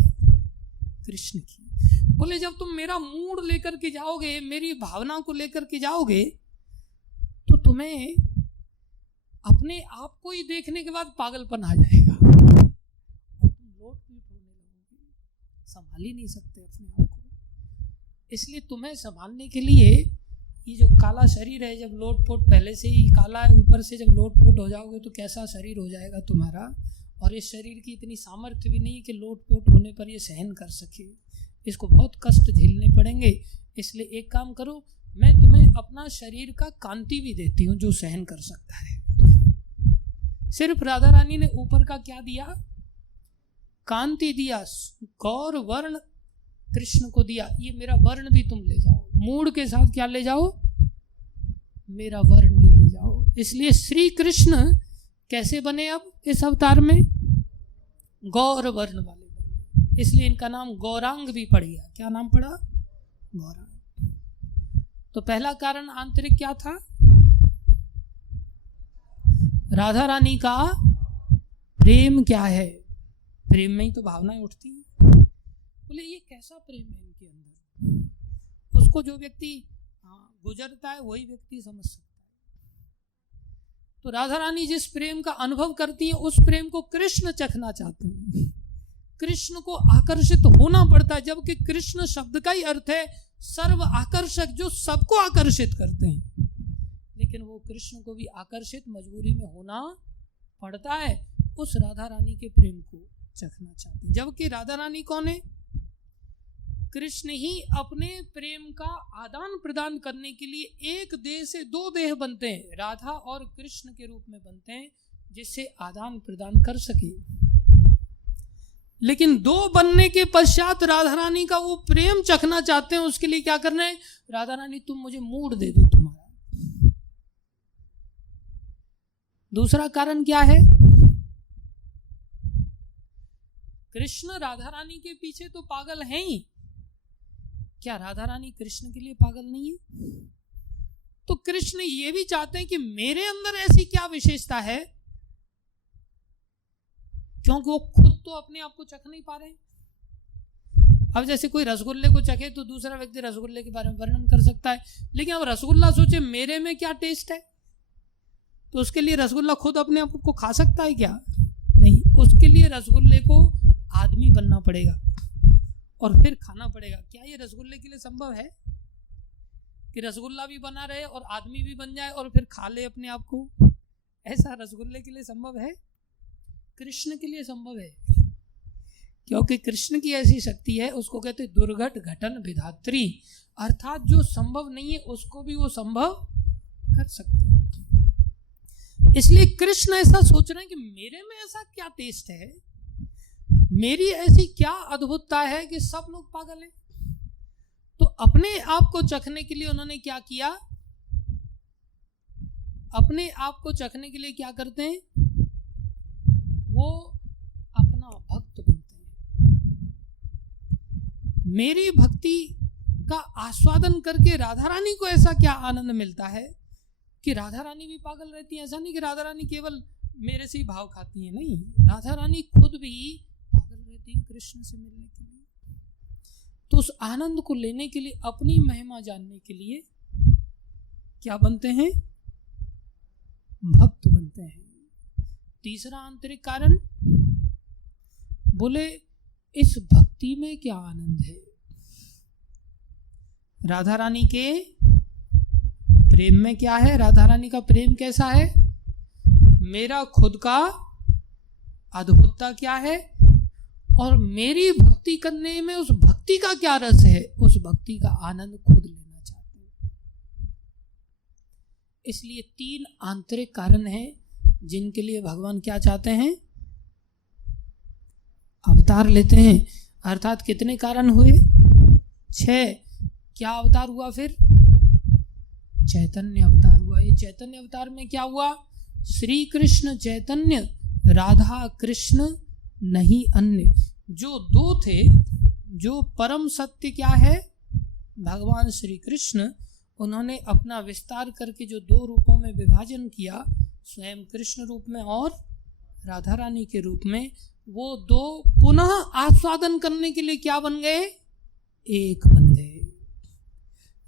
कृष्ण की। बोले जब तुम मेरा मूड लेकर के जाओगे, मेरी भावना को लेकर के जाओगे, तो तुम्हें अपने आप को ही देखने के बाद पागलपन आ जाएगा और तुम लोट-पोट होने लगोगे, संभाल ही नहीं सकते अपने आप को। इसलिए तुम्हें संभालने के लिए ये जो काला शरीर है, जब लोट-पोट पहले से ही काला है, ऊपर से जब लोट-पोट हो जाओगे तो कैसा शरीर हो जाएगा तुम्हारा। और इस शरीर की इतनी सामर्थ्य भी नहीं है कि लोट-पोट होने पर ये सहन कर सके, इसको बहुत कष्ट झेलने पड़ेंगे। इसलिए एक काम करो, मैं तुम्हें अपना शरीर का कांति भी देती हूँ जो सहन कर सकता है। सिर्फ राधा रानी ने ऊपर का क्या दिया? कांति दिया, गौर वर्ण कृष्ण को दिया। ये मेरा वर्ण भी तुम ले जाओ, मूड के साथ क्या ले जाओ? मेरा वर्ण भी ले जाओ। इसलिए श्री कृष्ण कैसे बने अब इस अवतार में? गौर वर्ण वाले बने। इसलिए इनका नाम गौरांग भी पड़ गया। क्या नाम पड़ा? गौरांग। तो पहला कारण आंतरिक क्या था? राधा रानी का प्रेम क्या है? प्रेम में ही तो भावनाएं उठती हैं। बोले ये कैसा प्रेम है इनके अंदर? उसको जो व्यक्ति गुजरता है वही व्यक्ति समझ सकता है। तो राधा रानी जिस प्रेम का अनुभव करती हैं उस प्रेम को कृष्ण चखना चाहते हैं। कृष्ण को आकर्षित होना पड़ता है, जबकि कृष्ण शब्द का ही अर्थ है सर्व आकर्षक, जो सबको आकर्षित करते हैं। लेकिन वो कृष्ण को भी आकर्षित मजबूरी में होना पड़ता है, उस राधा रानी के प्रेम को चखना चाहते हैं। जबकि राधा रानी कौन है? कृष्ण ही अपने प्रेम का आदान प्रदान करने के लिए एक देह से दो देह बनते हैं, राधा और कृष्ण के रूप में बनते हैं, जिससे आदान प्रदान कर सके। लेकिन दो बनने के पश्चात राधा रानी का वो प्रेम चखना चाहते हैं। उसके लिए क्या करना है? राधा रानी तुम मुझे मूड दे दो तुम्हारा। दूसरा कारण क्या है? कृष्ण राधा रानी के पीछे तो पागल हैं ही, क्या राधा रानी कृष्ण के लिए पागल नहीं है? तो कृष्ण ये भी चाहते हैं कि मेरे अंदर ऐसी क्या विशेषता है, क्योंकि वो खुद तो अपने आप को चख नहीं पा रहे। अब जैसे कोई रसगुल्ले को चखे तो दूसरा व्यक्ति रसगुल्ले के बारे में वर्णन कर सकता है, लेकिन अब रसगुल्ला सोचे मेरे में क्या टेस्ट है, तो उसके लिए रसगुल्ला खुद अपने आप को खा सकता है क्या? नहीं, उसके लिए रसगुल्ले को आदमी बनना पड़ेगा और फिर खाना पड़ेगा। क्या ये रसगुल्ले के लिए संभव है कि रसगुल्ला भी बना रहे और आदमी भी बन जाए और फिर खा ले अपने आप को? ऐसा रसगुल्ले के लिए संभव है? कृष्ण के लिए संभव है, क्योंकि कृष्ण की ऐसी शक्ति है, उसको कहते दुर्घट घटन विधात्री, अर्थात जो संभव नहीं है उसको भी वो संभव कर सकते हैं। इसलिए कृष्ण ऐसा सोच रहे हैं कि मेरे में ऐसा क्या टेस्ट है, मेरी ऐसी क्या अद्भुतता है कि सब लोग पागल हैं। तो अपने आप को चखने के लिए उन्होंने क्या किया? अपने आप को चखने के लिए क्या करते हैं? वो अपना भक्त बनते हैं। मेरी भक्ति का आस्वादन करके राधा रानी को ऐसा क्या आनंद मिलता है कि राधा रानी भी पागल रहती है। ऐसा नहीं कि राधा रानी केवल मेरे से ही भाव खाती है, नहीं, राधा रानी खुद भी पागल रहती है कृष्ण से मिलने के लिए। तो उस आनंद को लेने के लिए, अपनी महिमा जानने के लिए क्या बनते हैं? भक्त बनते हैं। तीसरा आंतरिक कारण, बोले इस भक्ति में क्या आनंद है? राधा रानी के प्रेम में क्या है? राधा रानी का प्रेम कैसा है? मेरा खुद का अद्भुतता क्या है और मेरी भक्ति करने में उस भक्ति का क्या रस है, उस भक्ति का आनंद खुद लेना चाहते हैं। इसलिए तीन आंतरिक कारण हैं जिनके लिए भगवान क्या चाहते हैं? अवतार लेते हैं। अर्थात कितने कारण हुए? 6। क्या अवतार हुआ फिर? चैतन्य अवतार हुआ। ये चैतन्य अवतार में क्या हुआ? श्री कृष्ण चैतन्य, राधा कृष्ण नहीं अन्य। जो दो थे, जो परम सत्य क्या है? भगवान श्री कृष्ण, उन्होंने अपना विस्तार करके जो दो रूपों में विभाजन किया, स्वयं कृष्ण रूप में और राधा रानी के रूप में, वो दो पुनः आस्वादन करने के लिए क्या बन गए? एक बन गए।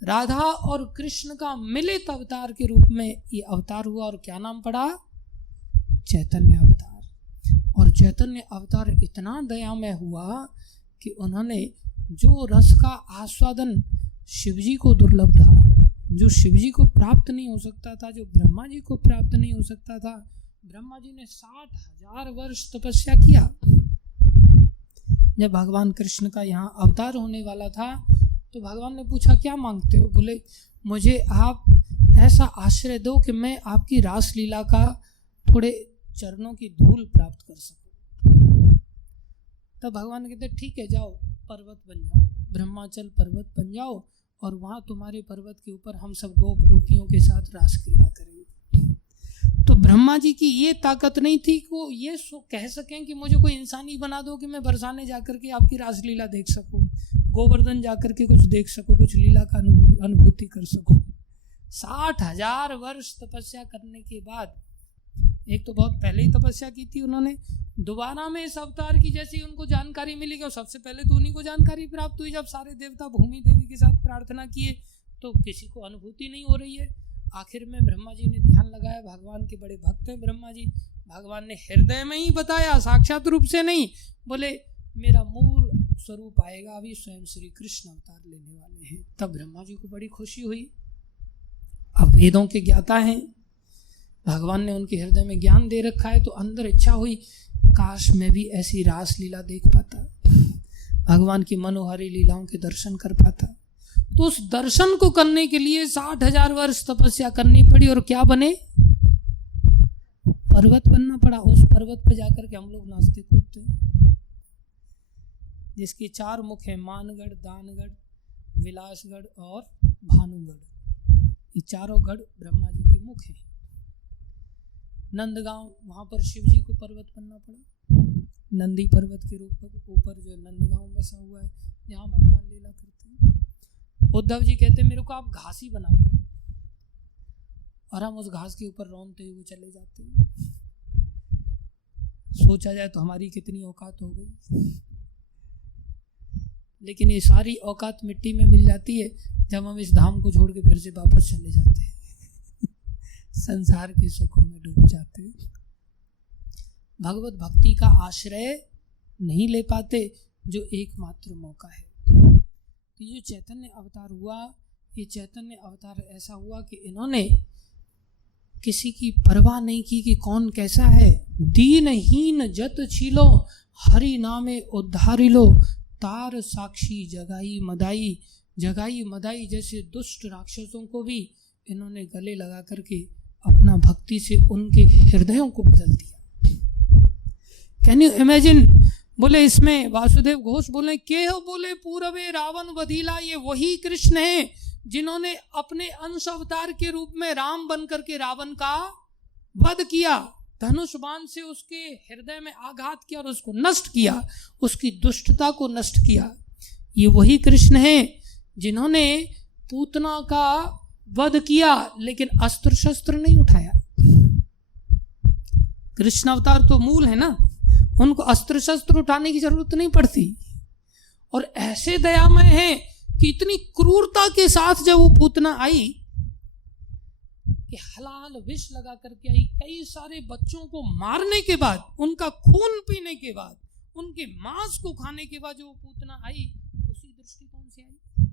राधा और कृष्ण का मिलित अवतार के रूप में ये अवतार हुआ और क्या नाम पड़ा? चैतन्य अवतार। और चैतन्य अवतार इतना दयामय हुआ कि उन्होंने जो रस का आस्वादन शिवजी को दुर्लभ था, जो शिवजी को प्राप्त नहीं हो सकता था, जो ब्रह्मा जी को प्राप्त नहीं हो सकता था, ब्रह्मा जी ने 60,000 वर्ष तपस्या किया। जब भगवान कृष्ण का यहाँ अवतार होने वाला था तो भगवान ने पूछा क्या मांगते हो? बोले मुझे आप ऐसा आश्रय दो कि मैं आपकी रासलीला का थोड़े चरणों की धूल प्राप्त कर सकूं। तब भगवान कहते ठीक है, जाओ पर्वत बन जाओ, ब्रह्माचल पर्वत बन जाओ और वहाँ तुम्हारे पर्वत के ऊपर हम सब गोपियों के साथ रास क्रीड़ा करेंगे। तो ब्रह्मा जी की ये ताकत नहीं थी कि वो ये कह सकें कि मुझे कोई इंसानी बना दो कि मैं बरसाने जाकर के आपकी रासलीला देख सकूं, गोवर्धन जाकर के कुछ देख सकूं, कुछ लीला का अनुभूति कर सकूं। 60,000 वर्ष तपस्या करने के बाद, एक तो बहुत पहले ही तपस्या की थी उन्होंने, दोबारा में इस अवतार की जैसी उनको जानकारी मिली कि सबसे पहले तो उन्हीं को जानकारी प्राप्त हुई जब सारे देवता भूमि देवी के साथ प्रार्थना किए तो किसी को अनुभूति नहीं हो रही है। आखिर में ब्रह्मा जी ने ध्यान लगाया, भगवान के बड़े भक्त हैं ब्रह्मा जी, भगवान ने हृदय में ही बताया, साक्षात रूप से नहीं। बोले मेरा मूल स्वरूप आएगा, अभी स्वयं श्री कृष्ण अवतार लेने वाले हैं। तब ब्रह्मा जी को बड़ी खुशी हुई। अब वेदों के ज्ञाता हैं, भगवान ने उनके हृदय में ज्ञान दे रखा है, तो अंदर इच्छा हुई काश मैं भी ऐसी रास लीला देख पाता, भगवान की मनोहारी लीलाओं के दर्शन कर पाता। तो उस दर्शन को करने के लिए 60,000 वर्ष तपस्या करनी पड़ी और क्या बने? पर्वत बनना पड़ा। उस पर्वत पर जाकर के हम लोग नाचते कूदते, जिसके 4 मुख है, मानगढ़, दानगढ़, विलासगढ़ और भानुगढ़। ये चारों गढ़ ब्रह्मा जी के मुख हैं। नंदगांव, वहां पर शिव जी को पर्वत बनना पड़ा। नंदी पर्वत के रूप ऊपर जो नंदगांव बसा हुआ है, जहाँ भगवान लीला करते हैं। उद्धव जी कहते हैं मेरे को आप घास ही बना दो, और हम उस घास के ऊपर रौंदते हुए चले जाते हैं। सोचा जाए तो हमारी कितनी औकात हो गई, लेकिन ये सारी औकात मिट्टी में मिल जाती है जब हम इस धाम को छोड़ के फिर से वापस चले जाते हैं, संसार के सुखों में डूब जाते हैं, भगवत भक्ति का आश्रय नहीं ले पाते, जो एकमात्र मौका है। तो ये चैतन्य अवतार हुआ, ये चैतन्य अवतार ऐसा हुआ कि इन्होंने किसी की परवाह नहीं की कि कौन कैसा है। दीनहीन जत छीलो, हरि नामे उद्धारिलो, तार साक्षी जगाई मदाई। जगाई मदाई जैसे दुष्ट राक्षसों को भी इन्होंने गले लगा करके अपना भक्ति से उनके हृदयों को बदल दिया। Can you imagine? बोले इसमें वासुदेव घोष बोले के हो, बोले पूरबे रावण वधीला। ये वही कृष्ण है जिन्होंने अपने अंश अवतार के रूप में राम बन करके रावण का वध किया, धनुष बाण से उसके हृदय में आघात किया और उसको नष्ट किया, उसकी दुष्टता को नष्ट किया। ये वही कृष्ण है जिन्होंने पूतना का वध किया लेकिन अस्त्र शस्त्र नहीं उठाया। कृष्ण अवतार तो मूल है ना, उनको अस्त्र शस्त्र उठाने की जरूरत नहीं पड़ती। और ऐसे दयामय हैं कि इतनी क्रूरता के साथ जब वो पूतना आई कि हलाल विष लगा करके आई, कई सारे बच्चों को मारने के बाद, उनका खून पीने के बाद, उनके मांस को खाने के बाद जो पूतना आई, उसी दृष्टिकोण से आई।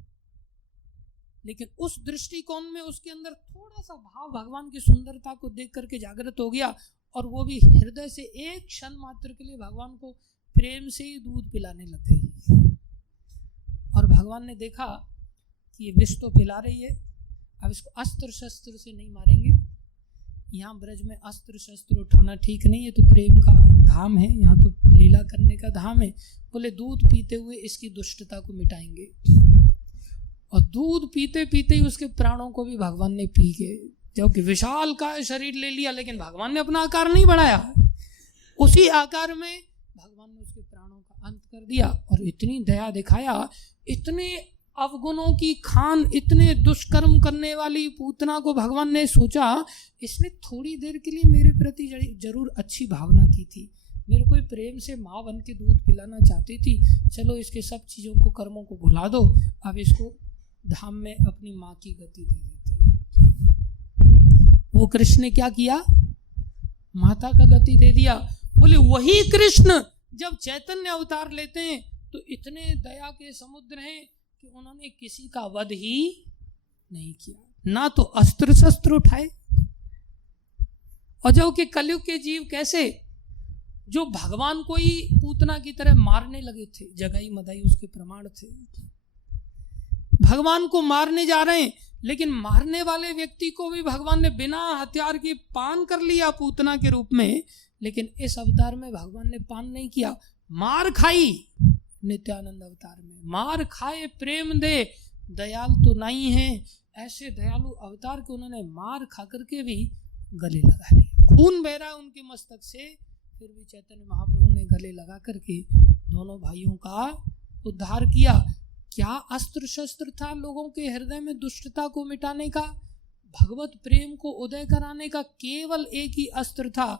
लेकिन उस दृष्टिकोण में उसके अंदर थोड़ा सा भाव भगवान की सुंदरता को देख करके जागृत हो गया, और वो भी हृदय से एक क्षण मात्र के लिए भगवान को प्रेम से ही दूध पिलाने लग गई। और भगवान ने देखा कि ये विष तो पिला रही है, अब इसको अस्त्र शस्त्र से नहीं मारेंगे। यहाँ ब्रज में अस्त्र शस्त्र उठाना ठीक नहीं है, तो प्रेम का धाम है, यहाँ तो लीला करने का धाम है। बोले दूध पीते हुए इसकी दुष्टता को मिटाएंगे। और दूध पीते पीते ही उसके प्राणों को भी भगवान ने पी के, क्योंकि विशाल का शरीर ले लिया, लेकिन भगवान ने अपना आकार नहीं बढ़ाया, उसी आकार में भगवान ने उसके प्राणों का अंत कर दिया। और इतनी दया दिखाया, इतने अवगुणों की खान, इतने दुष्कर्म करने वाली पूतना को भगवान ने सोचा इसने थोड़ी देर के लिए मेरे प्रति जरूर अच्छी भावना की थी, मेरे को प्रेम से माँ बन के दूध पिलाना चाहती थी, चलो इसके सब चीज़ों को, कर्मों को भुला दो, अब इसको धाम में अपनी माँ की गति दे देते। वो कृष्ण ने क्या किया? माता का गति दे दिया। बोले वही कृष्ण जब चैतन्य अवतार लेते हैं तो इतने दया के समुद्र हैं कि उन्होंने किसी का वध ही नहीं किया, ना तो अस्त्र शस्त्र उठाए। और जो कि कलयुग के जीव कैसे, जो भगवान को ही पूतना की तरह मारने लगे थे, जगाई मदाई उसके प्रमाण थे। भगवान को मारने जा रहे हैं, लेकिन मारने वाले व्यक्ति को भी भगवान ने बिना हथियार के पान कर लिया पूतना के रूप में। लेकिन इस अवतार में भगवान ने पान नहीं किया, मार खाई। नित्यानंद अवतार में मार खाए प्रेम दे, दयाल तो नहीं है। ऐसे दयालु अवतार के उन्होंने मार खा करके भी गले लगा लिया, खून बह रहा उनके मस्तक से, फिर भी चैतन्य महाप्रभु ने गले लगा करके दोनों भाइयों का उद्धार किया। क्या अस्त्र शस्त्र था लोगों के हृदय में दुष्टता को मिटाने का, भगवत प्रेम को उदय कराने का? केवल एक ही अस्त्र था,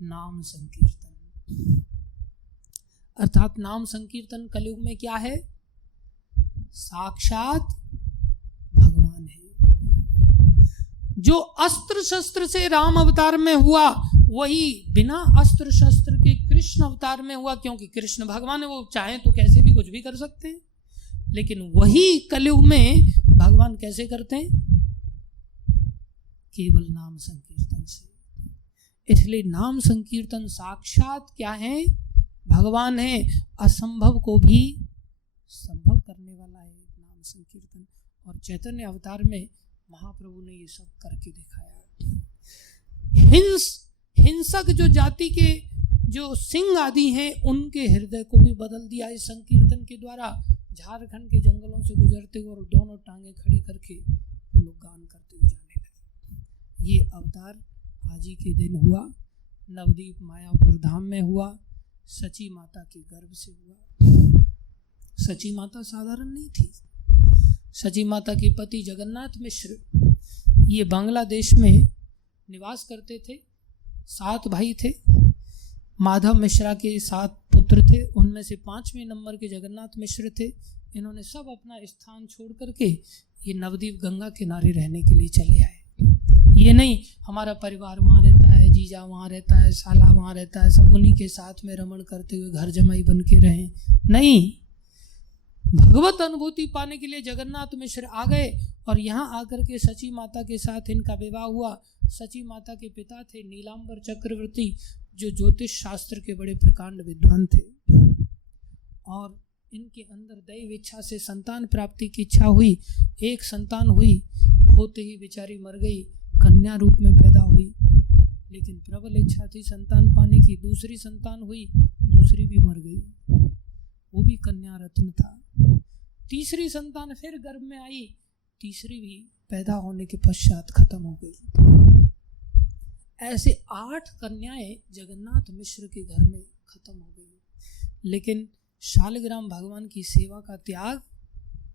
नाम संकीर्तन। अर्थात नाम संकीर्तन कलयुग में क्या है? साक्षात भगवान है। जो अस्त्र शस्त्र से राम अवतार में हुआ वही बिना अस्त्र शस्त्र के कृष्ण अवतार में हुआ, क्योंकि कृष्ण भगवान है, वो चाहे तो कैसे भी कुछ भी कर सकते हैं। लेकिन वही कलयुग में भगवान कैसे करते हैं? केवल नाम संकीर्तन से। इसलिए नाम संकीर्तन साक्षात क्या है? भगवान है। असंभव को भी संभव करने वाला है नाम संकीर्तन। और चैतन्य अवतार में महाप्रभु ने ये सब करके दिखाया। हिंसक जो जाति के जो सिंह आदि हैं उनके हृदय को भी बदल दिया इस संकीर्तन के द्वारा। झारखंड के जंगलों से गुजरते हुए और दोनों टांगे खड़ी करके लोग गान करते हुए जाने लगे। ये अवतार आज ही के दिन हुआ, नवदीप मायापुर धाम में हुआ, सची माता के गर्भ से हुआ। सची माता साधारण नहीं थी। सची माता के पति जगन्नाथ मिश्र ये बांग्लादेश में निवास करते थे। 7 भाई थे। माधव मिश्रा के 7 पुत्र थे, उनमें से 5वें नंबर के जगन्नाथ मिश्र थे। इन्होंने सब अपना स्थान छोड़ करके ये नवदीप गंगा किनारे रहने के लिए चले आए। ये नहीं हमारा परिवार वहाँ रहता है, जीजा वहाँ रहता है, साला वहाँ रहता है, सब उन्हीं के साथ में रमण करते हुए घर जमाई बन के रहें। नहीं, भगवत अनुभूति पाने के लिए जगन्नाथ मिश्र आ गए और यहाँ आकर के सची माता के साथ इनका विवाह हुआ। सची माता के पिता थे नीलांबर चक्रवर्ती, जो ज्योतिष शास्त्र के बड़े प्रकांड विद्वान थे। और इनके अंदर दैव इच्छा से संतान प्राप्ति की इच्छा हुई। एक संतान हुई, होते ही बेचारी मर गई, कन्या रूप में पैदा हुई। लेकिन प्रबल इच्छा थी संतान पाने की। दूसरी संतान हुई, दूसरी भी मर गई, वो भी कन्या रत्न था। तीसरी संतान फिर गर्भ में आई, तीसरी भी पैदा होने के पश्चात खत्म हो गई। ऐसे 8 कन्याएं जगन्नाथ मिश्र के घर में खत्म हो गई। लेकिन शालिग्राम भगवान की सेवा का त्याग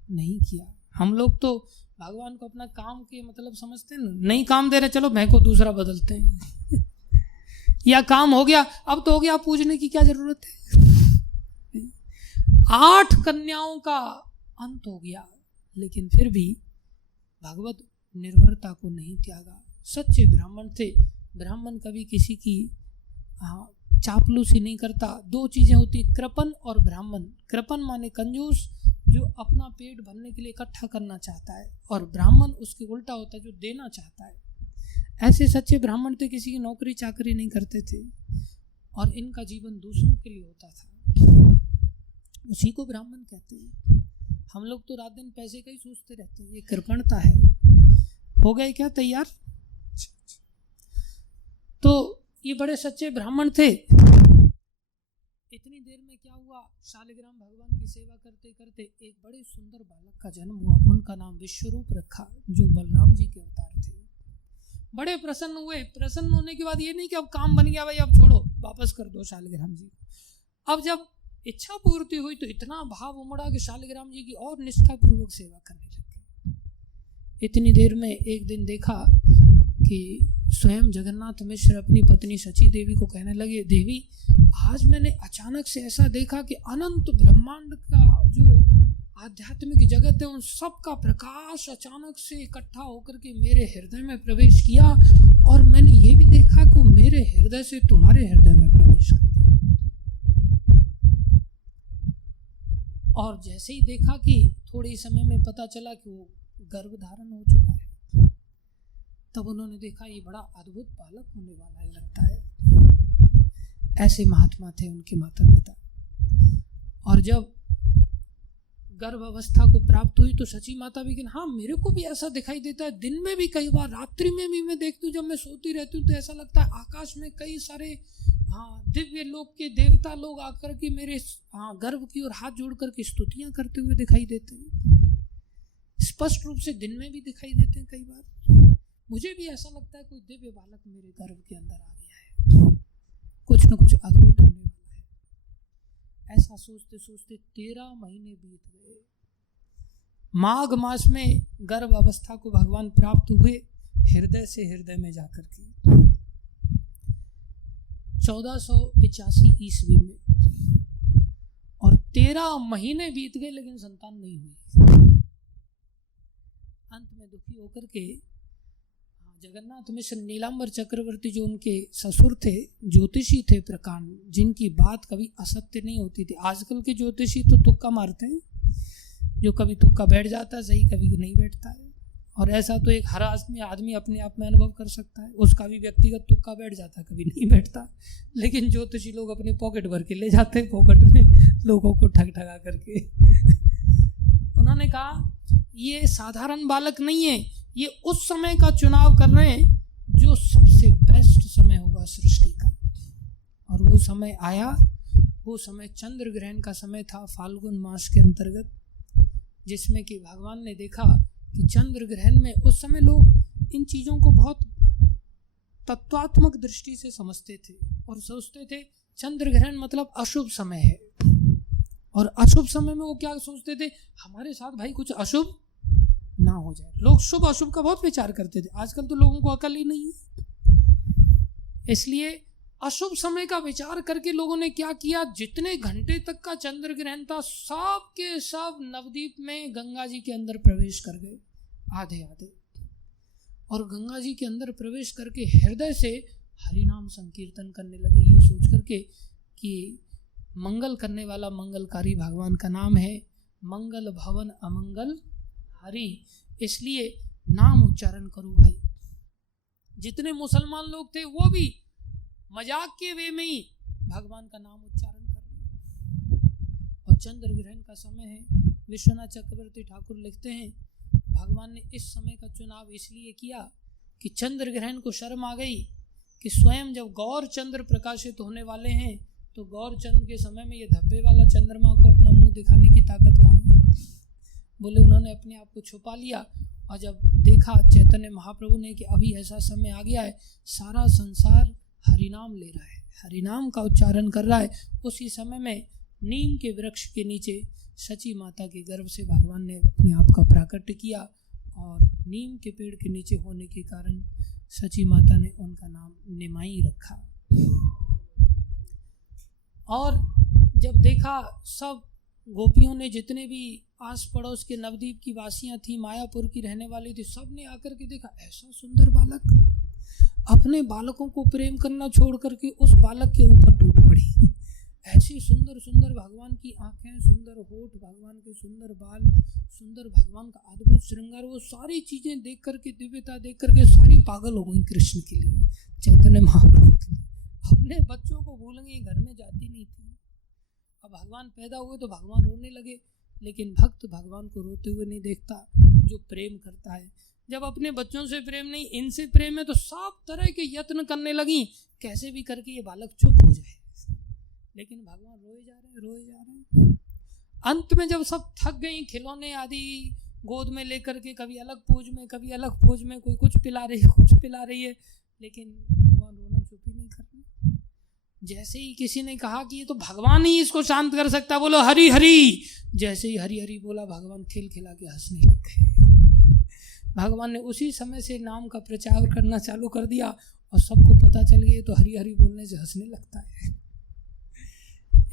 नहीं किया। हम लोग तो भगवान को अपना काम के मतलब समझते हैं, नहीं काम दे रहे चलो मैं को दूसरा बदलते हैं या काम हो गया अब तो हो गया, पूजने की क्या जरूरत है। 8 कन्याओं का अंत हो गया, लेकिन फिर भी भगवत निर्भरता को नहीं त्यागा। सच्चे ब्राह्मण थे। ब्राह्मण कभी किसी की चापलूसी नहीं करता। 2 चीजें होती, कृपण और ब्राह्मण। कृपण माने कंजूस, जो अपना पेट भरने के लिए इकट्ठा करना चाहता है, और ब्राह्मण उसके उल्टा होता है, जो देना चाहता है। ऐसे सच्चे ब्राह्मण थे, किसी की नौकरी चाकरी नहीं करते थे और इनका जीवन दूसरों के लिए होता था। उसी को ब्राह्मण कहते हैं। हम लोग तो रात दिन पैसे का ही सोचते रहते हैं, ये कृपणता है। हो गए क्या तैयार? तो ये बड़े सच्चे ब्राह्मण थे। इतनी देर में क्या हुआ, शालिग्राम भगवान की सेवा करते करते एक बड़े सुंदर बालक का जन्म हुआ। उनका नाम विश्वरूप रखा, जो बलराम जी के अवतार थे। बड़े प्रसन्न हुए। प्रसन्न होने के बाद ये नहीं कि अब काम बन गया भाई अब छोड़ो वापस कर दो शालिग्राम जी। अब जब इच्छा पूर्ति हुई तो इतना भाव उमड़ा कि शालिग्राम जी की और निष्ठापूर्वक सेवा करने लगे। इतनी देर में एक दिन देखा कि स्वयं जगन्नाथ मिश्र अपनी पत्नी सची देवी को कहने लगे, देवी आज मैंने अचानक से ऐसा देखा कि अनंत ब्रह्मांड का जो आध्यात्मिक जगत है उन सब का प्रकाश अचानक से इकट्ठा होकर के मेरे हृदय में प्रवेश किया, और मैंने ये भी देखा कि वो मेरे हृदय से तुम्हारे हृदय में प्रवेश कर गया। और जैसे ही देखा कि थोड़े समय में पता चला कि वो गर्भ धारण हो चुका है, तब उन्होंने देखा ये बड़ा अद्भुत बालक होने वाला है लगता है। ऐसे महात्मा थे उनके माता पिता। और जब गर्भ अवस्था को प्राप्त हुई तो सची माता भी कि हाँ मेरे को भी ऐसा दिखाई देता है, दिन में भी कई बार, रात्रि में भी मैं देखती हूँ, जब मैं सोती रहती हूँ तो ऐसा लगता है आकाश में कई सारे दिव्य लोक के देवता लोग आकर के मेरे गर्भ की ओर हाथ जोड़ करके स्तुतियां करते हुए दिखाई देते हैं। स्पष्ट रूप से दिन में भी दिखाई देते हैं। कई बार मुझे भी ऐसा लगता है कोई दिव्य बालक मेरे गर्भ के अंदर आ गया है, कुछ न कुछ अद्भुत होने वाला है। ऐसा सोचते सोचते 13 महीने बीत गए। माघ मास में गर्भ अवस्था को भगवान प्राप्त हुए हृदय से हृदय में जाकर के 1485 ईस्वी में, और 13 महीने बीत गए लेकिन संतान नहीं हुई। अंत में दुखी होकर के जगन्नाथ मिश्र नीलांबर चक्रवर्ती जो उनके ससुर थे, ज्योतिषी थे प्रकांड, जिनकी बात कभी असत्य नहीं होती थी। आजकल के ज्योतिषी तो तुक्का मारते हैं, जो कभी तुक्का बैठ जाता है सही, कभी नहीं बैठता है। और ऐसा तो एक हर आदमी अपने आप में अनुभव कर सकता है, उसका भी व्यक्तिगत तुक्का बैठ जाता है, कभी नहीं बैठता। लेकिन ज्योतिषी लोग अपने पॉकेट भर के ले जाते हैं, पॉकेट में लोगों को ठग ठगा करके। उन्होंने कहा ये साधारण बालक नहीं है, ये उस समय का चुनाव कर रहे हैं जो सबसे बेस्ट समय होगा सृष्टि का। और वो समय आया, वो समय चंद्र ग्रहण का समय था, फाल्गुन मास के अंतर्गत, जिसमें कि भगवान ने देखा कि चंद्र ग्रहण में उस समय लोग इन चीज़ों को बहुत तत्वात्मक दृष्टि से समझते थे और सोचते थे चंद्र ग्रहण मतलब अशुभ समय है। और अशुभ समय में वो क्या सोचते थे, हमारे साथ भाई कुछ अशुभ ना हो जाए। लोग शुभ अशुभ का बहुत विचार करते थे। आजकल तो लोगों को अकल ही नहीं है, इसलिए अशुभ समय का विचार करके लोगों ने क्या किया, जितने घंटे तक का चंद्र ग्रहण था सब के सब नवद्वीप में गंगा जी के अंदर प्रवेश कर गए, आधे आधे। और गंगा जी के अंदर प्रवेश करके हृदय से हरिनाम संकीर्तन करने लगे, ये सोच करके कि मंगल करने वाला मंगलकारी भगवान का नाम है, मंगल भवन अमंगल हरि, इसलिए नाम उच्चारण करो भाई। जितने मुसलमान लोग थे वो भी मजाक के वे में ही भगवान का नाम उच्चारण कर रहे। और चंद्र ग्रहण का समय है, विश्वनाथ चक्रवर्ती ठाकुर लिखते हैं भगवान ने इस समय का चुनाव इसलिए किया कि चंद्र ग्रहण को शर्म आ गई कि स्वयं जब गौर चंद्र प्रकाशित होने वाले हैं तो गौर चंद्र के समय में ये धब्बे वाला चंद्रमा को अपना मुंह दिखाने की ताकत कहाँ है। बोले उन्होंने अपने आप को छुपा लिया, और जब देखा चैतन्य महाप्रभु ने कि अभी ऐसा समय आ गया है, सारा संसार हरिनाम ले रहा है, हरिनाम का उच्चारण कर रहा है, उसी समय में नीम के वृक्ष के नीचे सची माता के गर्भ से भगवान ने अपने आप का प्राकट्य किया। और नीम के पेड़ के नीचे होने के कारण सची माता ने उनका नाम निमाई रखा। और जब देखा सब गोपियों ने, जितने भी आस पड़ोस के नवद्वीप की वासियां थी, मायापुर की रहने वाली थी, सब ने आकर के देखा ऐसा सुंदर बालक, अपने बालकों को प्रेम करना छोड़ करके उस बालक के ऊपर टूट पड़ी। ऐसी सुंदर सुंदर भगवान की आंखें, सुंदर होठ, भगवान के सुंदर बाल, सुंदर भगवान का अद्भुत श्रृंगार, वो सारी चीजें देख करके, दिव्यता देख करके सारी पागल हो गई कृष्ण के लिए, चैतन्य महाप्रभु के लिए। अपने बच्चों को भूल गई, घर में जाती नहीं थी। अब भगवान पैदा हुए तो भगवान रोने लगे, लेकिन भक्त भगवान को रोते हुए नहीं देखता, जो प्रेम करता है। जब अपने बच्चों से प्रेम नहीं, इनसे प्रेम है, तो सब तरह के यत्न करने लगी कैसे भी करके ये बालक चुप हो जाए, लेकिन भगवान रोए जा रहे हैं। अंत में जब सब थक गई, खिलौने आदि गोद में लेकर के, कभी अलग पोज में, कभी अलग पोज में, कोई कुछ पिला रही है, कुछ पिला रही है, लेकिन भगवान रोना चुप ही नहीं कर रहे। जैसे ही किसी ने कहा कि ये तो भगवान ही इसको शांत कर सकता, बोलो हरि हरि, जैसे ही हरि हरि बोला भगवान खिलखिला के हंसने लग गए। भगवान ने उसी समय से नाम का प्रचार करना चालू कर दिया और सबको पता चल गया तो हरि हरि बोलने से हंसने लगता है।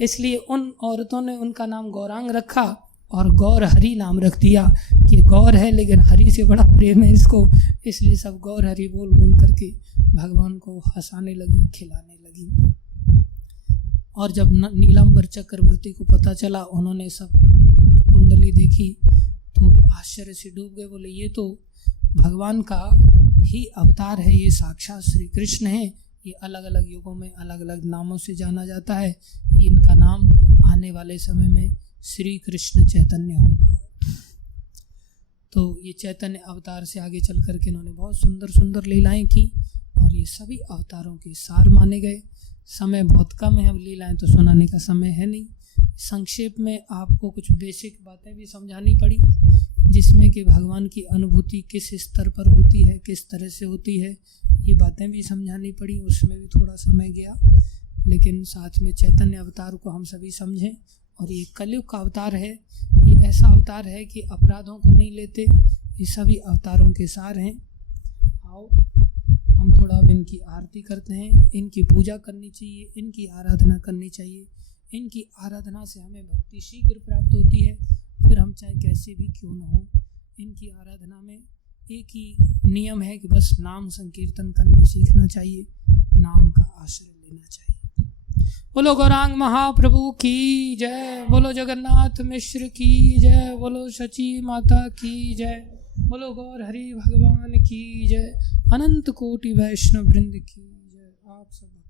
इसलिए उन औरतों ने उनका नाम गौरांग रखा और गौर हरि नाम रख दिया कि गौर है लेकिन हरि से बड़ा प्रेम है इसको, इसलिए सब गौर हरि बोल बोल करके भगवान को हंसाने लगी, खिलाने लगी। और जब नीलांबर चक्रवर्ती को पता चला, उन्होंने सब कुंडली देखी तो आश्चर्य से डूब गए। बोले ये तो भगवान का ही अवतार है, ये साक्षात श्री कृष्ण है। ये अलग अलग युगों में अलग अलग नामों से जाना जाता है। इनका नाम आने वाले समय में श्री कृष्ण चैतन्य होगा। तो ये चैतन्य अवतार से आगे चल करके इन्होंने बहुत सुंदर सुंदर लीलाएं की और ये सभी अवतारों के सार माने गए। समय बहुत कम है, अब लीलाएं तो सुनाने का समय है नहीं। संक्षेप में आपको कुछ बेसिक बातें भी समझानी पड़ी, जिसमें कि भगवान की अनुभूति किस स्तर पर होती है, किस तरह से होती है, ये बातें भी समझानी पड़ी। उसमें भी थोड़ा समय गया, लेकिन साथ में चैतन्य अवतार को हम सभी समझें। और ये कलयुग का अवतार है, ये ऐसा अवतार है कि अपराधों को नहीं लेते, ये सभी अवतारों के सार हैं। आओ हम थोड़ा अब इनकी आरती करते हैं। इनकी पूजा करनी चाहिए, इनकी आराधना करनी चाहिए। इनकी आराधना से हमें भक्ति शीघ्र प्राप्त होती है, फिर हम चाहे कैसे भी क्यों न हो। इनकी आराधना में एक ही नियम है कि बस नाम संकीर्तन करना सीखना चाहिए, नाम का आश्रय लेना चाहिए। बोलो गौरांग महाप्रभु की जय, बोलो जगन्नाथ मिश्र की जय, बोलो शची माता की जय, बोलो गौर हरि भगवान की जय, अनंत कोटि वैष्णव वृंद की जय। आप सब